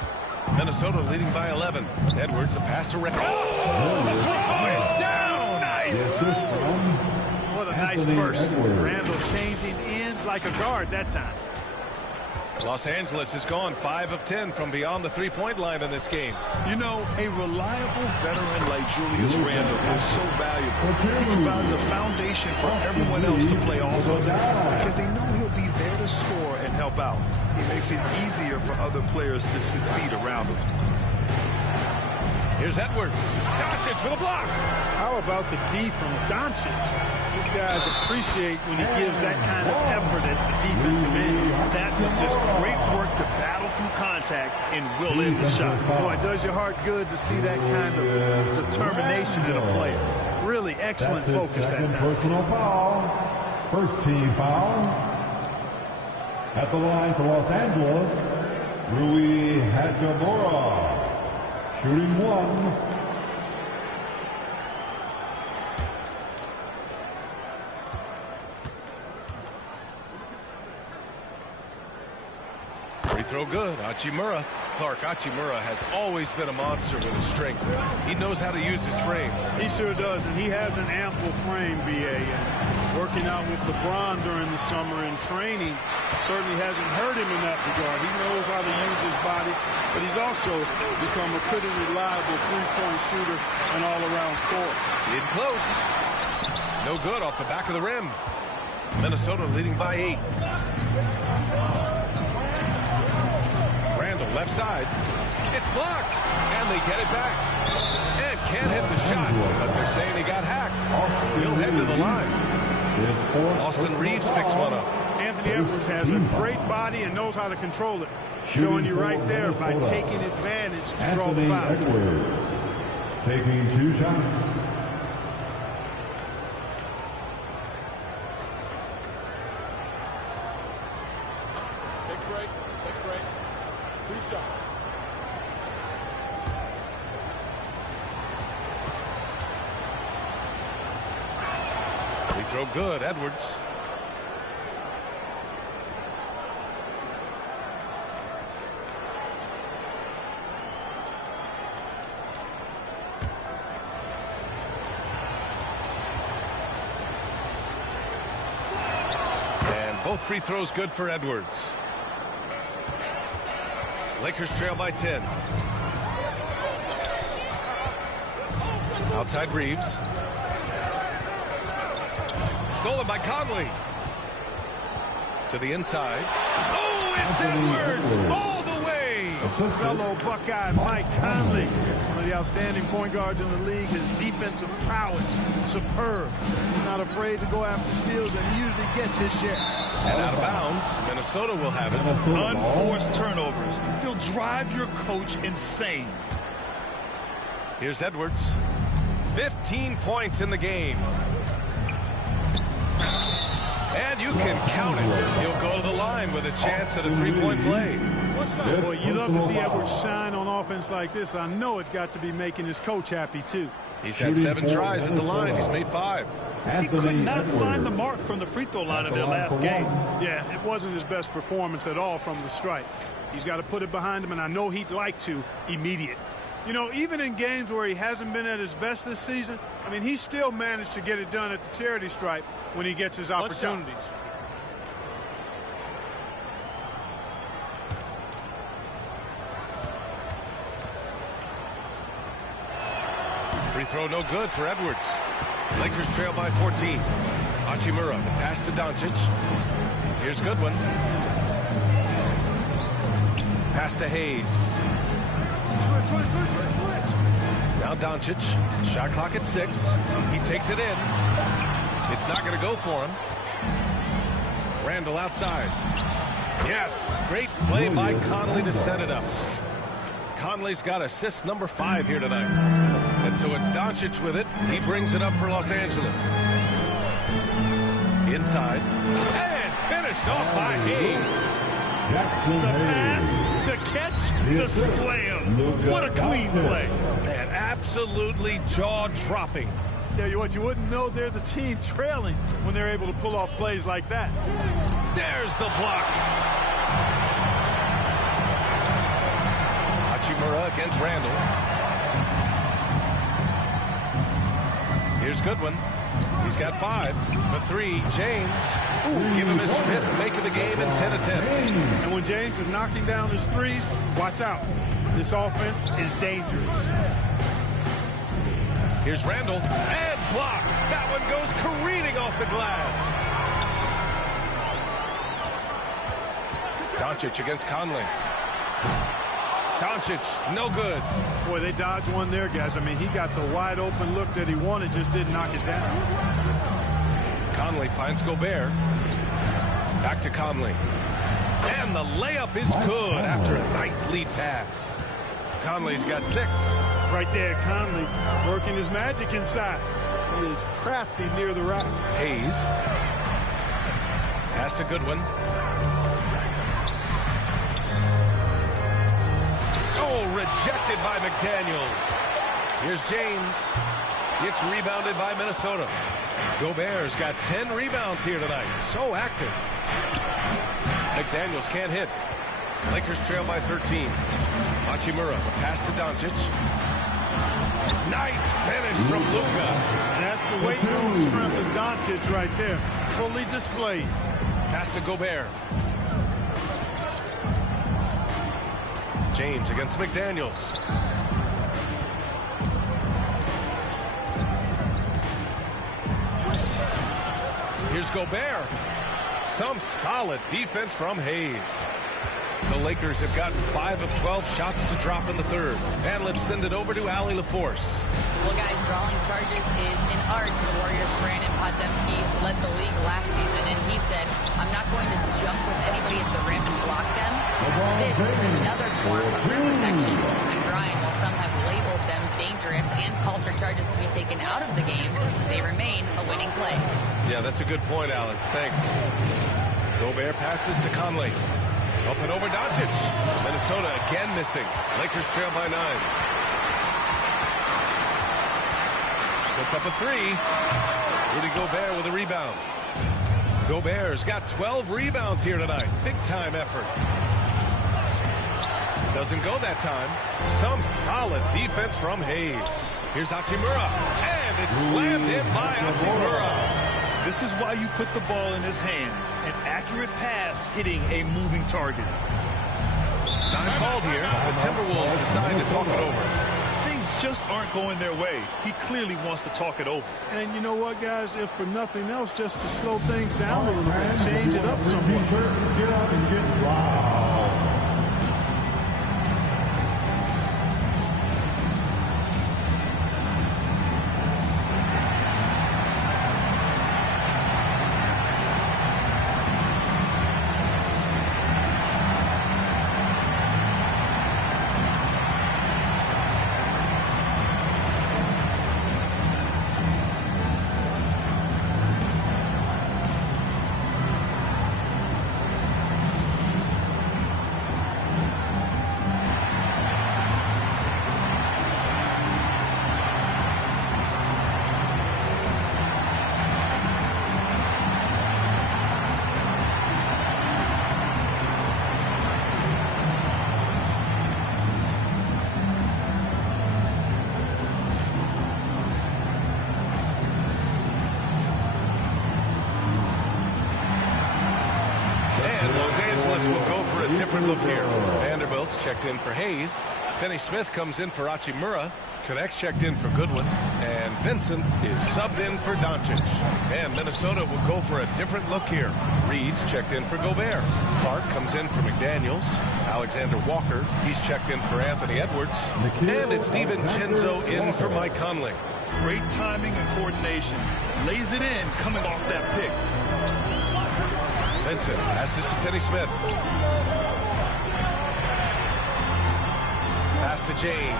Minnesota leading by 11. Edwards, the pass to Randle. Oh, throw it down! Nice! What a nice burst. Randle changing ends like a guard that time. Los Angeles has gone 5 of 10 from beyond the three-point line in this game. You know, a reliable veteran like Julius Randle is so valuable. He provides a foundation for everyone else to play off of because they know he'll be there to score and help out. He makes it easier for other players to succeed around him. Here's Edwards. Doncic with a block. How about the D from Doncic? These guys appreciate when he gives that kind of effort at the defensive end. That was just great work to battle through contact and will in the shot. Boy, it does your heart good to see that kind of determination in a player. Really excellent focus that time. Personal foul. First team foul. At the line for Los Angeles, Rui Hachimura. Shooting 1. Free throw good. Hachimura. Clark, Hachimura has always been a monster with his strength. He knows how to use his frame. He sure does, and he has an ample frame, B.A. And working out with LeBron during the summer and training certainly hasn't hurt him in that regard. He knows how to use his body, but he's also become a pretty reliable three-point shooter and all-around scorer. In close. No good off the back of the rim. Minnesota leading by 8. Randle left side. It's blocked. And they get it back. And can't hit the shot, but they're saying he got hacked. He'll head to the line. Austin Reeves picks one up. Anthony Edwards has a great body and knows how to control it. Showing you right there by taking advantage to draw the foul. Edwards taking 2 shots. Take a break. 2 shots. Free throw good. Edwards. Both free throws good for Edwards. Lakers trail by 10. Outside Reeves. Stolen by Conley. To the inside. Oh, it's Edwards all the way. Fellow Buckeye Mike Conley, one of the outstanding point guards in the league. His defensive prowess, superb. He's not afraid to go after steals, and he usually gets his share. And out of bounds, Minnesota will have it. Unforced turnovers. They'll drive your coach insane. Here's Edwards. 15 points in the game. And you can count it. He'll go to the line with a chance at a three-point play. Boy, you love to see Edwards shine on offense like this. I know it's got to be making his coach happy, too. He's had 7 tries at the line. He's made 5. He could not find the mark from the free throw line in their last game. Yeah, it wasn't his best performance at all from the stripe. He's got to put it behind him, and I know he'd like to immediate. You know, even in games where he hasn't been at his best this season, I mean, he still managed to get it done at the charity stripe when he gets his opportunities. Free throw no good for Edwards. Lakers trail by 14. Hachimura, the pass to Doncic. Here's Goodwin. Pass to Hayes. Now Doncic. Shot clock at 6. He takes it in. It's not going to go for him. Randall outside. Yes, great play by Conley to set it up. Conley's got assist number 5 here tonight. And so it's Doncic with it. He brings it up for Los Angeles. Inside. And finished off by Hayes. The pass, the catch, the slam. What a clean play. Man, absolutely jaw-dropping. Tell you what, you wouldn't know they're the team trailing when they're able to pull off plays like that. There's the block. Hachimura against Randall. Here's Goodwin. He's got 5 for 3. James. Ooh, give him his 5th make of the game in 10 attempts. And when James is knocking down his threes, watch out. This offense is dangerous. Here's Randall. And blocked. That one goes careening off the glass. Doncic against Conley. Doncic, no good. Boy, they dodged one there, guys. I mean, he got the wide open look that he wanted, just didn't knock it down. Conley finds Gobert. Back to Conley. And the layup is good after a nice lead pass. Conley's got 6. Right there, Conley working his magic inside. He is crafty near the rack. Hayes. Pass to Goodwin. Oh, rejected by McDaniels. Here's James. It's rebounded by Minnesota. Gobert's got 10 rebounds here tonight. So active. McDaniels can't hit. Lakers trail by 13. Hachimura, pass to Doncic. Nice finish from Luka. That's the weight and strength of Doncic right there. Fully displayed. Pass to Gobert. James against McDaniels. Here's Gobert. Some solid defense from Hayes. The Lakers have gotten 5 of 12 shots to drop in the third. And let's send it over to Allie LaForce. Well, guys, drawing charges is an art to the Warriors. Brandon Podziemski led the league last season, and he said, I'm not going to jump with anybody at the rim and block them. This is another form of rim protection. And Brian, while some have labeled them dangerous and called for charges to be taken out of the game, they remain a winning play. Yeah, that's a good point, Alan. Thanks. Gobert passes to Conley. Up and over Doncic. Minnesota again missing. Lakers trail by 9. Puts up a 3. Rudy Gobert with a rebound. Gobert's got 12 rebounds here tonight. Big time effort. Doesn't go that time. Some solid defense from Hayes. Here's Hachimura. And it's slammed in by Hachimura. This is why you put the ball in his hands. An accurate pass hitting a moving target. Time called here. The Timberwolves decide to talk it over. Things just aren't going their way. He clearly wants to talk it over. And you know what, guys? If for nothing else, just to slow things down a little bit, change it up somewhat. Get up and get loud. Dallas will go for a different look here. Vanderbilt's checked in for Hayes. Finney Smith comes in for Hachimura. Connect's checked in for Goodwin. And Vincent is subbed in for Doncic. And Minnesota will go for a different look here. Reed's checked in for Gobert. Clark comes in for McDaniels. Alexander Walker, he's checked in for Anthony Edwards. And it's DiVincenzo in for Mike Conley. Great timing and coordination. Lays it in coming off that pick. Vincent passes to Finney Smith. Pass to James.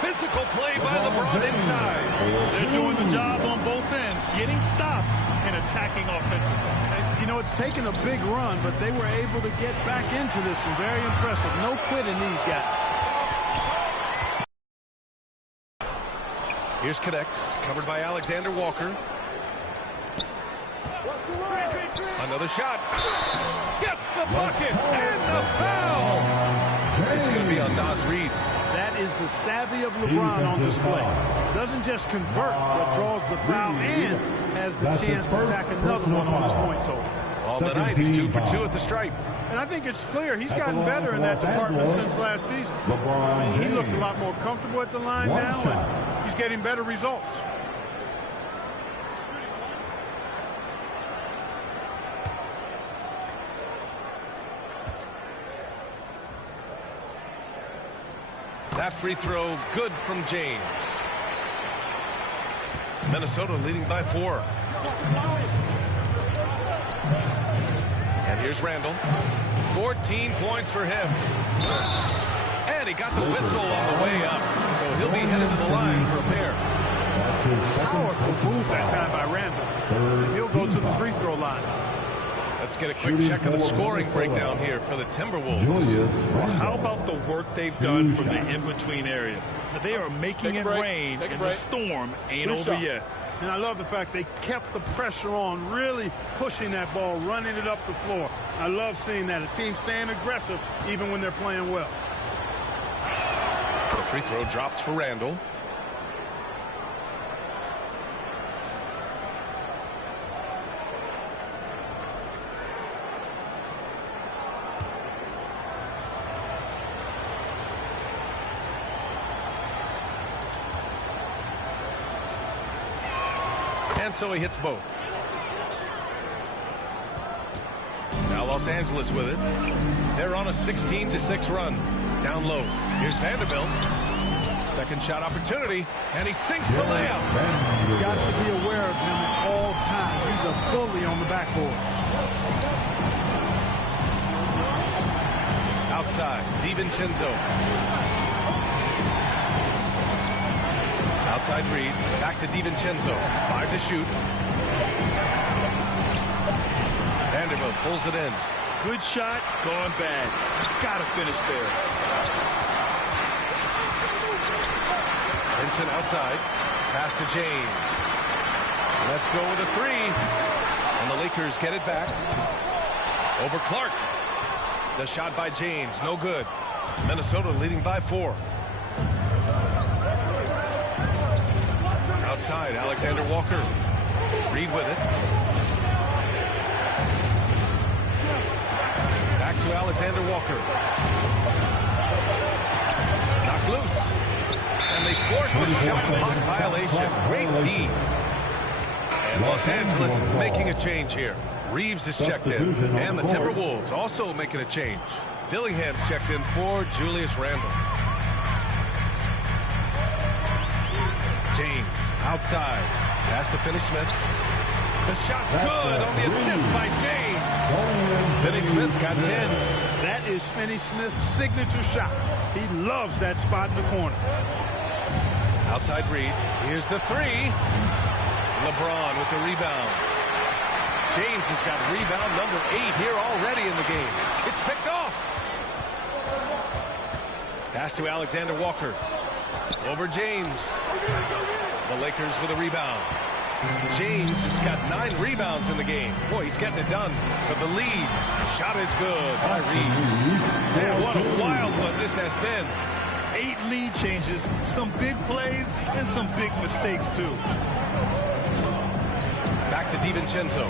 Physical play by LeBron inside. They're doing the job on both ends, getting stops and attacking offensively. You know, it's taken a big run, but they were able to get back into this one. Very impressive. No quitting these guys. Here's Connect, covered by Alexander Walker. Another shot. Gets the bucket and the foul. It's going to be on Nas Reed. That is the savvy of LeBron on display. Doesn't just convert, but draws the foul and has the chance to attack another one on his point total. All the night, he's 2 for 2 at the stripe. And I think it's clear he's gotten better in that department since last season. I mean, he looks a lot more comfortable at the line now, and he's getting better results. That free throw good from James. Minnesota leading by 4. And here's Randall. 14 points for him. And he got the whistle on the way up. So he'll be headed to the line for a pair. Powerful move that time by Randall. He'll go to the free throw line. Let's get a quick check of the scoring breakdown here for the Timberwolves. How about the work they've done from the in-between area? They are making it rain, and the storm ain't over yet. And I love the fact they kept the pressure on, really pushing that ball, running it up the floor. I love seeing that. A team staying aggressive even when they're playing well. The free throw drops for Randall. And so he hits both. Now Los Angeles with it. They're on a 16-6 run. Down low. Here's Vanderbilt. Second shot opportunity. And he sinks the layup. You've got to be aware of him at all times. He's a bully on the backboard. Outside. DiVincenzo. Outside Reed, back to DiVincenzo, 5 to shoot. Vanderbilt pulls it in. Good shot, gone bad. Gotta finish there. Vincent outside, pass to James. Let's go with a 3. And the Lakers get it back. Over Clark. The shot by James, no good. Minnesota leading by 4. Outside, Alexander Walker. Reed with it. Back to Alexander Walker. Knocked loose. And they force the shot clock violation. Great lead. And Los Angeles making a change here. Reeves is checked in. And the Timberwolves also making a change. Dillingham's checked in for Julius Randle. James outside. Pass to Finney Smith. The shot's good on the assist by James. Finney Smith's got 10. That is Finney Smith's signature shot. He loves that spot in the corner. Outside Reed. Here's the 3. LeBron with the rebound. James has got rebound number 8 here already in the game. It's picked off. Pass to Alexander Walker. Over James. The Lakers with a rebound. James has got 9 rebounds in the game. Boy, he's getting it done for the lead. Shot is good by Reeves. Man, what a wild one this has been. 8 lead changes, some big plays, and some big mistakes, too. Back Back to DiVincenzo.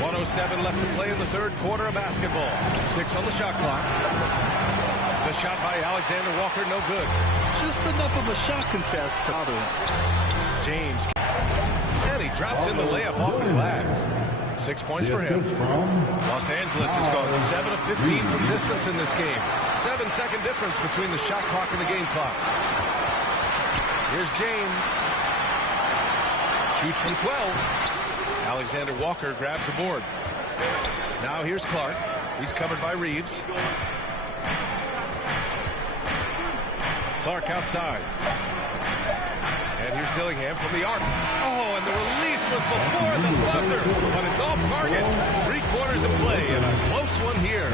1:07 left to play in the third quarter of basketball. 6 on the shot clock. The shot by Alexander Walker, no good. Just enough of a shot contest to bother him. James. And he drops in the layup off the glass. 6 points for him. Los Angeles has gone 7 of 15 from distance in this game. 7-second difference between the shot clock and the game clock. Here's James. Shoots from 12. Alexander Walker grabs the board. Now here's Clark. He's covered by Reeves. Clark outside. And here's Dillingham from the arc. Oh, and the release was before the buzzer, but it's off target. 3 quarters of play and a close one here.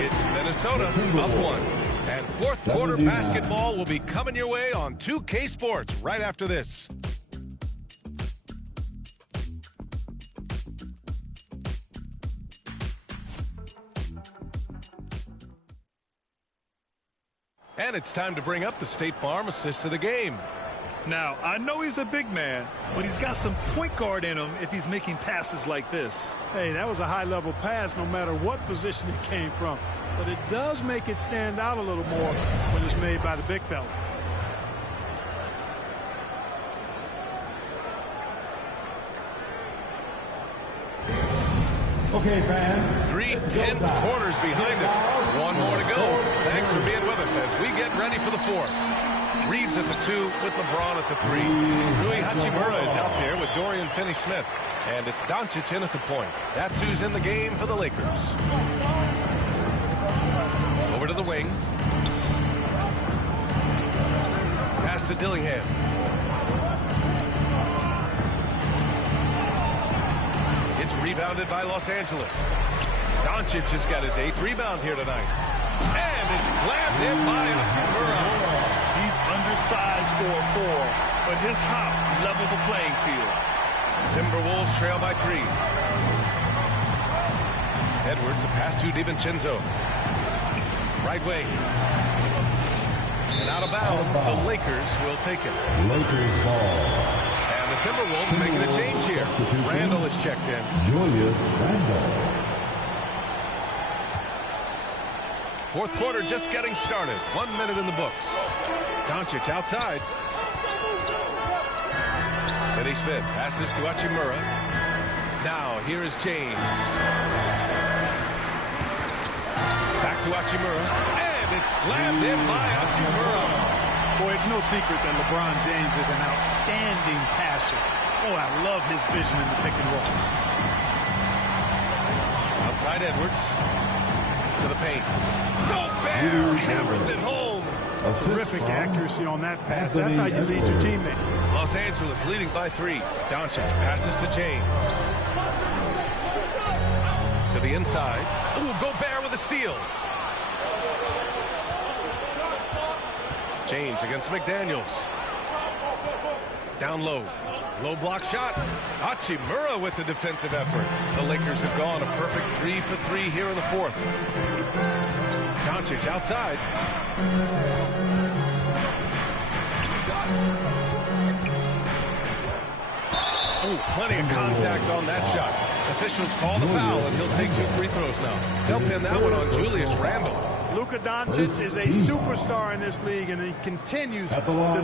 It's Minnesota up 1. And fourth quarter basketball will be coming your way on 2K Sports right after this. And it's time to bring up the State Farm assist of the game. Now, I know he's a big man, but he's got some point guard in him if he's making passes like this. Hey, that was a high-level pass no matter what position it came from. But it does make it stand out a little more when it's made by the big fella. Okay, fans. 3 tense quarters behind us. 1 more to go. Thanks for being with us as we get ready for the fourth. Reeves at the 2 with LeBron at the 3. Rui Hachimura is out there with Dorian Finney-Smith. And it's Doncic in at the point. That's who's in the game for the Lakers. Over to the wing. Pass to Dillingham. It's rebounded by Los Angeles. Doncic has got his 8th rebound here tonight. And it's slammed in by Hachimura. He's undersized for a 4, but his hops level the playing field. Timberwolves trail by 3. Edwards, a pass to DiVincenzo. Right wing. And out of bounds, the Lakers will take it. Lakers ball. And the Timberwolves making a change here. Randall is checked in. Julius Randall. Fourth quarter just getting started. 1 minute in the books. Doncic outside. Finney-Smith passes to Hachimura. Now here is James. Back to Hachimura. And it's slammed in by Hachimura. Boy, it's no secret that LeBron James is an outstanding passer. Oh, I love his vision in the pick and roll. Outside Edwards. To the paint. Gobert hammers it home. Terrific accuracy on that pass. That's how you lead your teammate. Los Angeles leading by 3. Doncic passes to James. To the inside. Ooh, Gobert with a steal. James against McDaniels. Down low. Low block shot. Hachimura with the defensive effort. The Lakers have gone a perfect 3 for 3 here in the fourth. Doncic outside. Oh, plenty of contact on that shot. Officials call the foul, and he'll take 2 free throws now. They'll pin that one on Julius Randle. Luka Doncic is a superstar in this league, and he continues to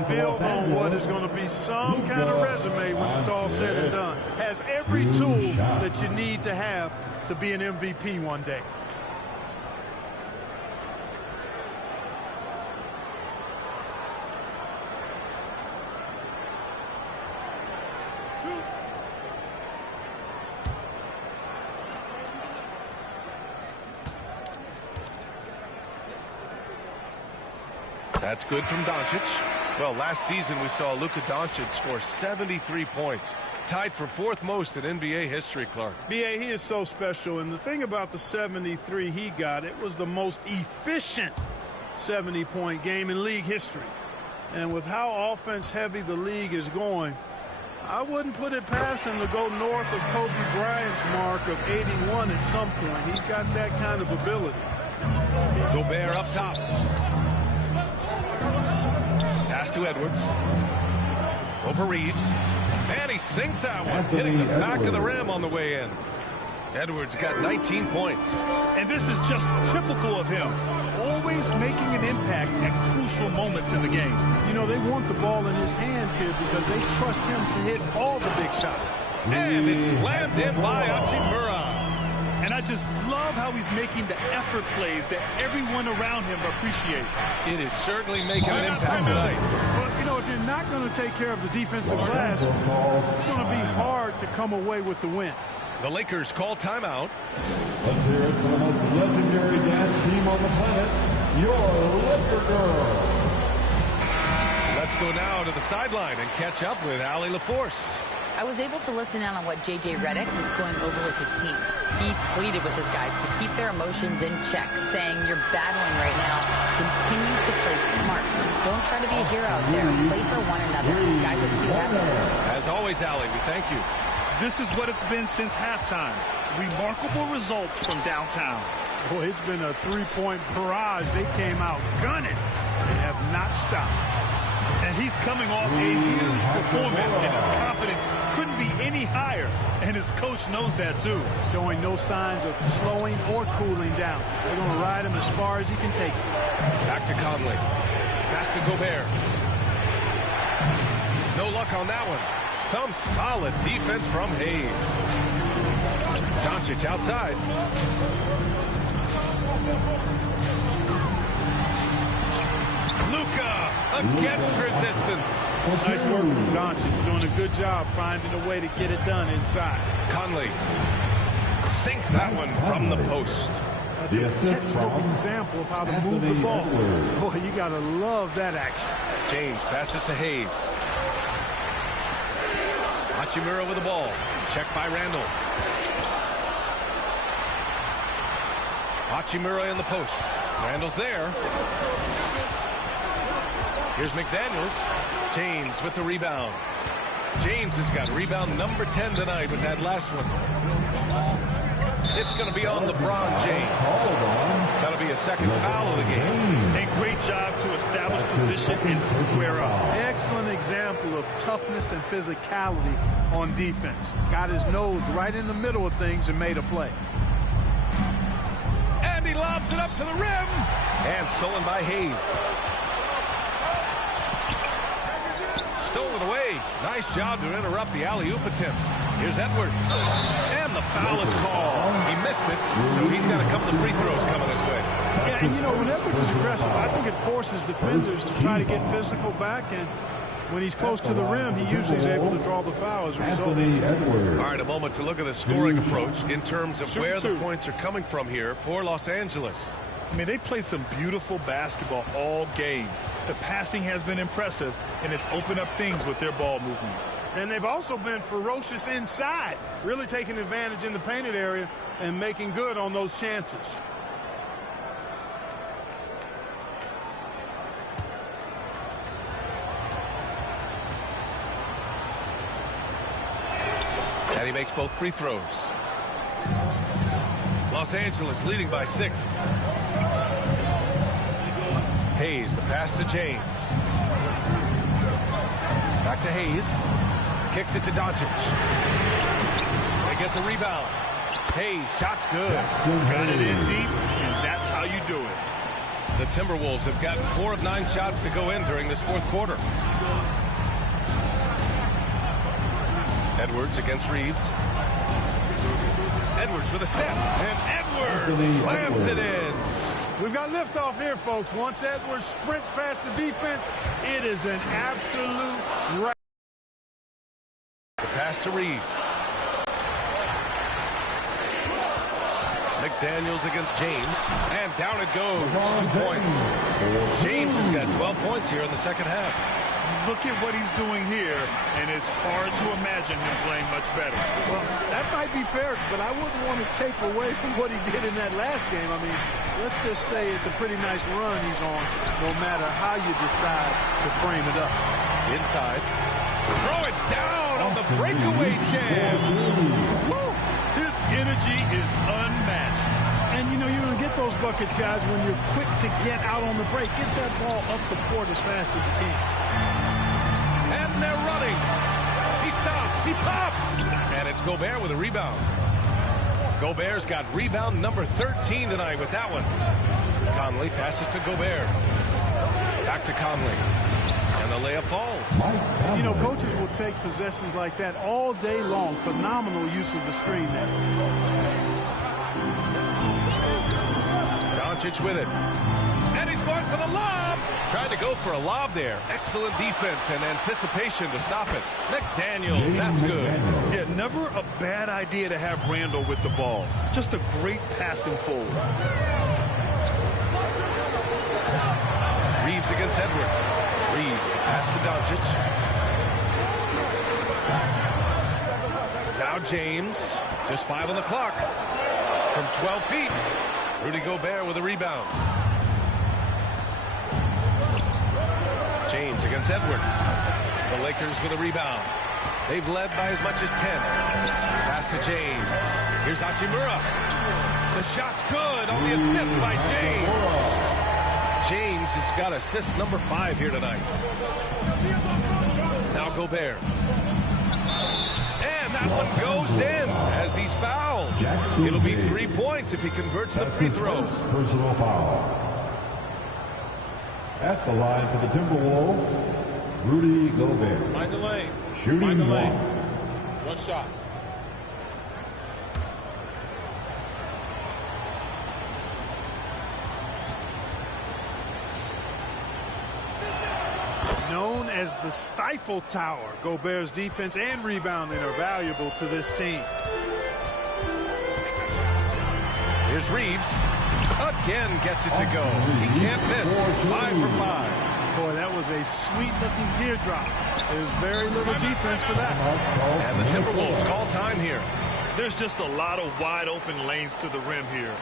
build on what is going to be some kind of resume when it's all said and done. Has every tool that you need to have to be an MVP one day. That's good from Doncic. Well, last season we saw Luka Doncic score 73 points. Tied for 4th most in NBA history, Clark. B.A., he is so special. And the thing about the 73 he got, it was the most efficient 70-point game in league history. And with how offense-heavy the league is going, I wouldn't put it past him to go north of Kobe Bryant's mark of 81 at some point. He's got that kind of ability. Gobert up top. Pass to Edwards. Over Reeves. And he sinks that one, hitting the back of the rim on the way in. Edwards got 19 points. And this is just typical of him. Always making an impact at crucial moments in the game. You know, they want the ball in his hands here because they trust him to hit all the big shots. And it's slammed in by Hachimura. And I just love how he's making the effort plays that everyone around him appreciates. It is certainly making an impact tonight. Well, you know, if you're not going to take care of the defensive glass, it's going to be hard to come away with the win. The Lakers call timeout. Let's hear it for the most legendary dance team on the planet, your Laker Girls. Let's go now to the sideline and catch up with Allie LaForce. I was able to listen in on what J.J. Redick was going over with his team. He pleaded with his guys to keep their emotions in check, saying, "You're battling right now. Continue to play smart. Don't try to be a hero out there. Play for one another." Guys, let's see what happens. As always, Allie, we thank you. This is what it's been since halftime. Remarkable results from downtown. Boy, it's been a three-point barrage. They came out gunning and have not stopped. And he's coming off a huge performance, and his confidence couldn't be any higher. And his coach knows that, too. Showing no signs of slowing or cooling down. They're going to ride him as far as he can take it. Back to Conley. Pass to Gobert. No luck on that one. Some solid defense from Hayes. Doncic outside. Luka against resistance. Nice work from Doncic. Doing a good job finding a way to get it done inside. Conley sinks that one from the post. That's a textbook example of how to move the ball. Boy, you got to love that action. James passes to Hayes. Hachimura with the ball. Checked by Randall. Hachimura in the post. Randall's there. Here's McDaniels. James with the rebound. James has got rebound number 10 tonight with that last one. It's going to be on LeBron James. That'll be a second foul of the game. A great job to establish position and square up. Excellent example of toughness and physicality on defense. Got his nose right in the middle of things and made a play. And he lobs it up to the rim. And stolen by Hayes. Stolen away. Nice job to interrupt the alley-oop attempt. Here's Edwards. And the foul is called. He missed it, so he's got a couple of free throws coming his way. Yeah, and you know, when Edwards is aggressive, I think it forces defenders to try to get physical back, and when he's close to the rim, he usually is able to draw the foul as a result. All right, a moment to look at the scoring approach in terms of where the points are coming from here for Los Angeles. I mean, they've played some beautiful basketball all game. The passing has been impressive, and it's opened up things with their ball movement. And they've also been ferocious inside, really taking advantage in the painted area and making good on those chances. And he makes both free throws. Los Angeles leading by 6. Hayes, the pass to James. Back to Hayes. Kicks it to Doncic. They get the rebound. Hayes, shot's good. Got it in deep, and that's how you do it. The Timberwolves have gotten 4 of 9 shots to go in during this fourth quarter. Edwards against Reeves. Edwards with a step, and Edwards slams it in. We've got liftoff here, folks. Once Edwards sprints past the defense, it is an absolute right. The pass to Reeves. McDaniels against James, and down it goes. 2 points. James has got 12 points here in the second half. Look at what he's doing here, and it's hard to imagine him playing much better. Well, that might be fair, but I wouldn't want to take away from what he did in that last game. I mean, let's just say it's a pretty nice run he's on, no matter how you decide to frame it up. Inside. Throw it down on the breakaway jam. Woo! His energy is unmatched. And, you know, you're going to get those buckets, guys, when you're quick to get out on the break. Get that ball up the court as fast as you can. And they're running. running. He stops. He pops. And it's Gobert with a rebound. Gobert's got rebound number 13 tonight with that one. Conley passes to Gobert. Back to Conley. And the layup falls. You know, coaches will take possessions like that all day long. Phenomenal use of the screen there. Doncic with it. And he's going for the lob. Trying to go for a lob there. Excellent defense and anticipation to stop it. McDaniels, that's good. Yeah, never a bad idea to have Randall with the ball. Just a great passing forward. Reeves against Edwards. Reeves, pass to Doncic. Now James, just 5 on the clock. From 12 feet. Rudy Gobert with a rebound. James against Edwards. The Lakers with a rebound. They've led by as much as 10. Pass to James. Here's Hachimura. The shot's good on the assist by James. James has got assist number 5 here tonight. Now Gobert. And that one goes in as he's fouled. It'll be 3 points if he converts the free throw. Personal foul. At the line for the Timberwolves, Rudy Gobert. Mind the lanes. Shooting Mind the one. lanes. One shot. Known as the Stifle Tower, Gobert's defense and rebounding are valuable to this team. Here's Reeves. Again gets it to go. He can't miss. 5 for 5. Boy, that was a sweet-looking teardrop. There's very little defense for that. And the Timberwolves call time here. There's just a lot of wide-open lanes to the rim here.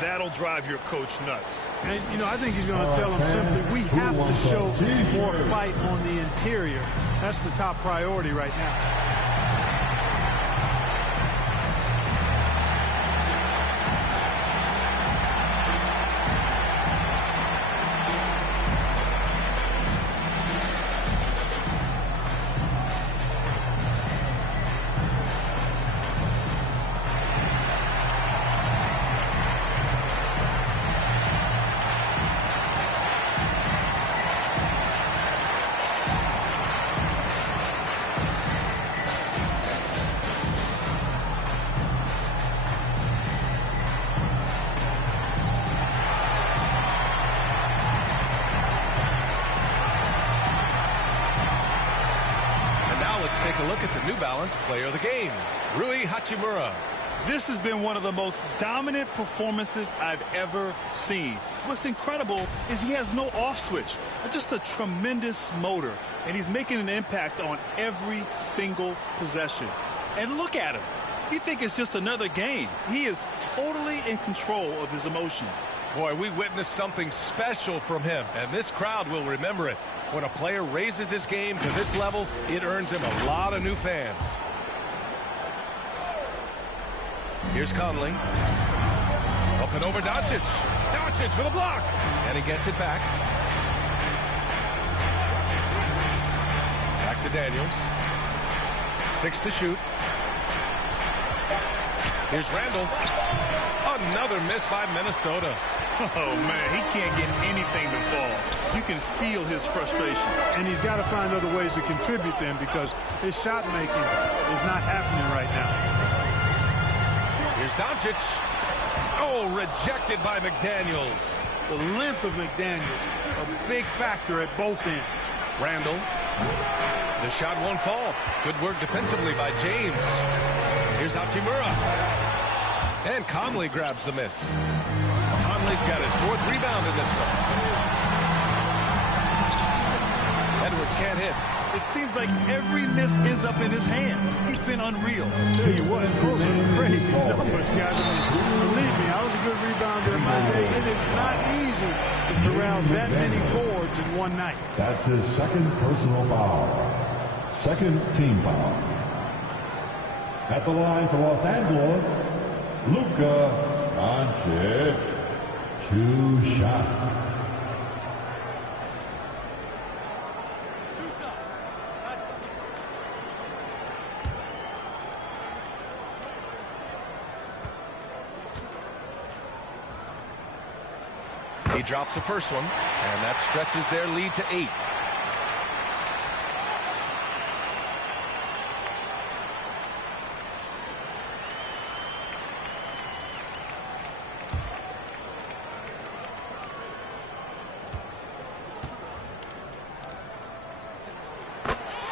That'll drive your coach nuts. And, you know, I think he's going to tell them simply, we have to show more fight on the interior. That's the top priority right now. Take a look at the New Balance player of the game, Rui Hachimura. This has been one of the most dominant performances I've ever seen. What's incredible is he has no off switch, just a tremendous motor, and he's making an impact on every single possession. And look at him. You think it's just another game. He is totally in control of his emotions. Boy, we witnessed something special from him, and this crowd will remember it. When a player raises his game to this level, it earns him a lot of new fans. Here's Conley. Up and over Doncic. Doncic with a block. And he gets it back. Back to Daniels. 6 to shoot. Here's Randall. Another miss by Minnesota. Oh, man, he can't get anything to fall. You can feel his frustration. And he's got to find other ways to contribute then because his shot making is not happening right now. Here's Doncic. Oh, rejected by McDaniels. The length of McDaniels, a big factor at both ends. Randall. The shot won't fall. Good work defensively by James. Here's Hachimura. And Conley grabs the miss. Conley's got his 4th rebound in this one. Edwards can't hit. It seems like every miss ends up in his hands. He's been unreal. Tell you what, those are crazy numbers, guys. I mean, believe me, I was a good rebounder in my day. It is not easy to corral that many boards in one night. That's his 2nd personal foul. 2nd team foul. At the line for Los Angeles, Luka Doncic. 2 shots. He drops the first one, and that stretches their lead to 8.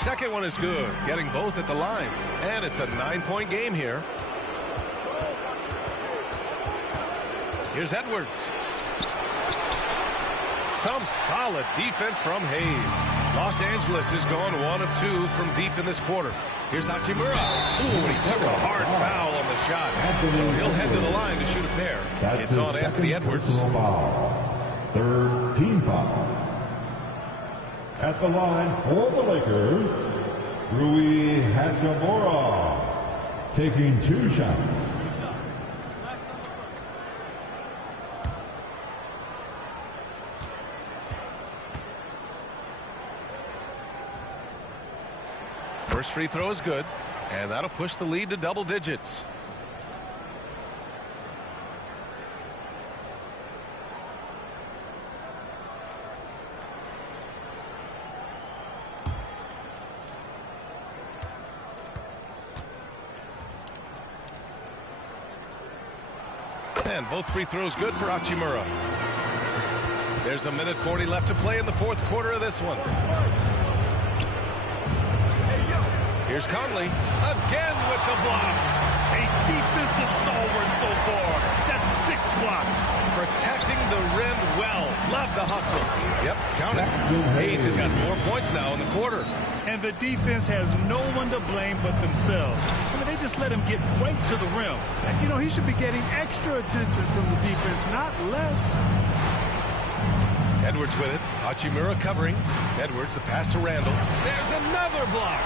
Second one is good, getting both at the line. And it's a 9-point game here. Here's Edwards. Some solid defense from Hayes. Los Angeles is going 1 of 2 from deep in this quarter. Here's Hachimura. Ooh, he took a hard foul on the shot. So he'll head to the line to shoot a pair. It's on Anthony Edwards. Third team foul. At the line for the Lakers, Rui Hachimura taking 2 shots. First free throw is good, and that'll push the lead to double digits. And both free throws good for Hachimura. There's 1:40 left to play in the fourth quarter of this one. Here's Conley again with the block. A defensive stalwart so far. That's 6 blocks. Protecting the rim well. Love the hustle. Yep, count it. Hayes has got 4 points now in the quarter. And the defense has no one to blame but themselves. I mean, they just let him get right to the rim. And, you know, he should be getting extra attention from the defense, not less. Edwards with it. Hachimura covering. Edwards, the pass to Randall. There's another block.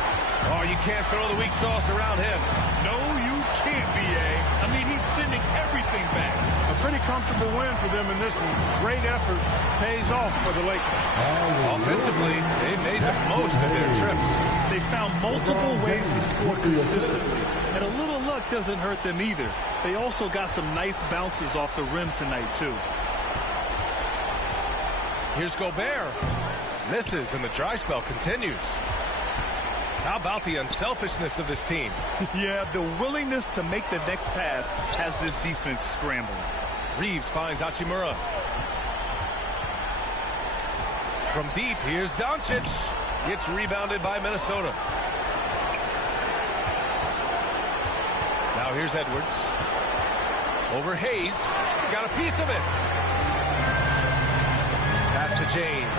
Oh, you can't throw the weak sauce around him. No, you can't, B.A. I mean, he's sending everything back. A pretty comfortable win for them in this one. Great effort pays off for the Lakers. Offensively, they made the most of their trips. They found multiple ways to score consistently. And a little luck doesn't hurt them either. They also got some nice bounces off the rim tonight, too. Here's Gobert. Misses, and the dry spell continues. How about the unselfishness of this team? Yeah, the willingness to make the next pass has this defense scrambling. Reeves finds Hachimura. From deep, here's Doncic. Gets rebounded by Minnesota. Now here's Edwards. Over Hayes. Got a piece of it. Pass to James.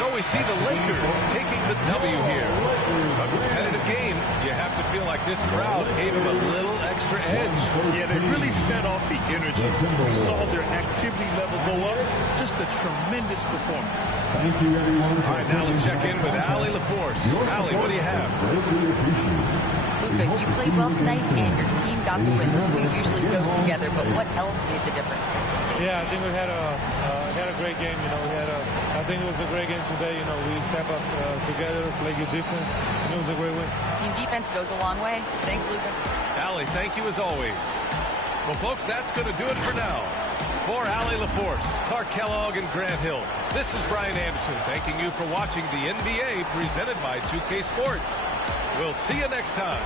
So we see the Lakers taking the W here. A competitive game. You have to feel like this crowd gave them a little extra edge. Yeah, they really fed off the energy. You saw their activity level go up. Just a tremendous performance. Thank you, everyone. All right, now let's check in with Allie LaForce. Allie, what do you have? Luka, you played well tonight, and your team got the win. Those two usually go together, but what else made the difference? Yeah, I think we had a great game. You know, I think it was a great game today. You know, we step up together, play good defense, and it was a great win. Team defense goes a long way. Thanks, Luka. Allie, thank you as always. Well, folks, that's going to do it for now. For Allie LaForce, Clark Kellogg, and Grant Hill, this is Brian Anderson thanking you for watching the NBA presented by 2K Sports. We'll see you next time.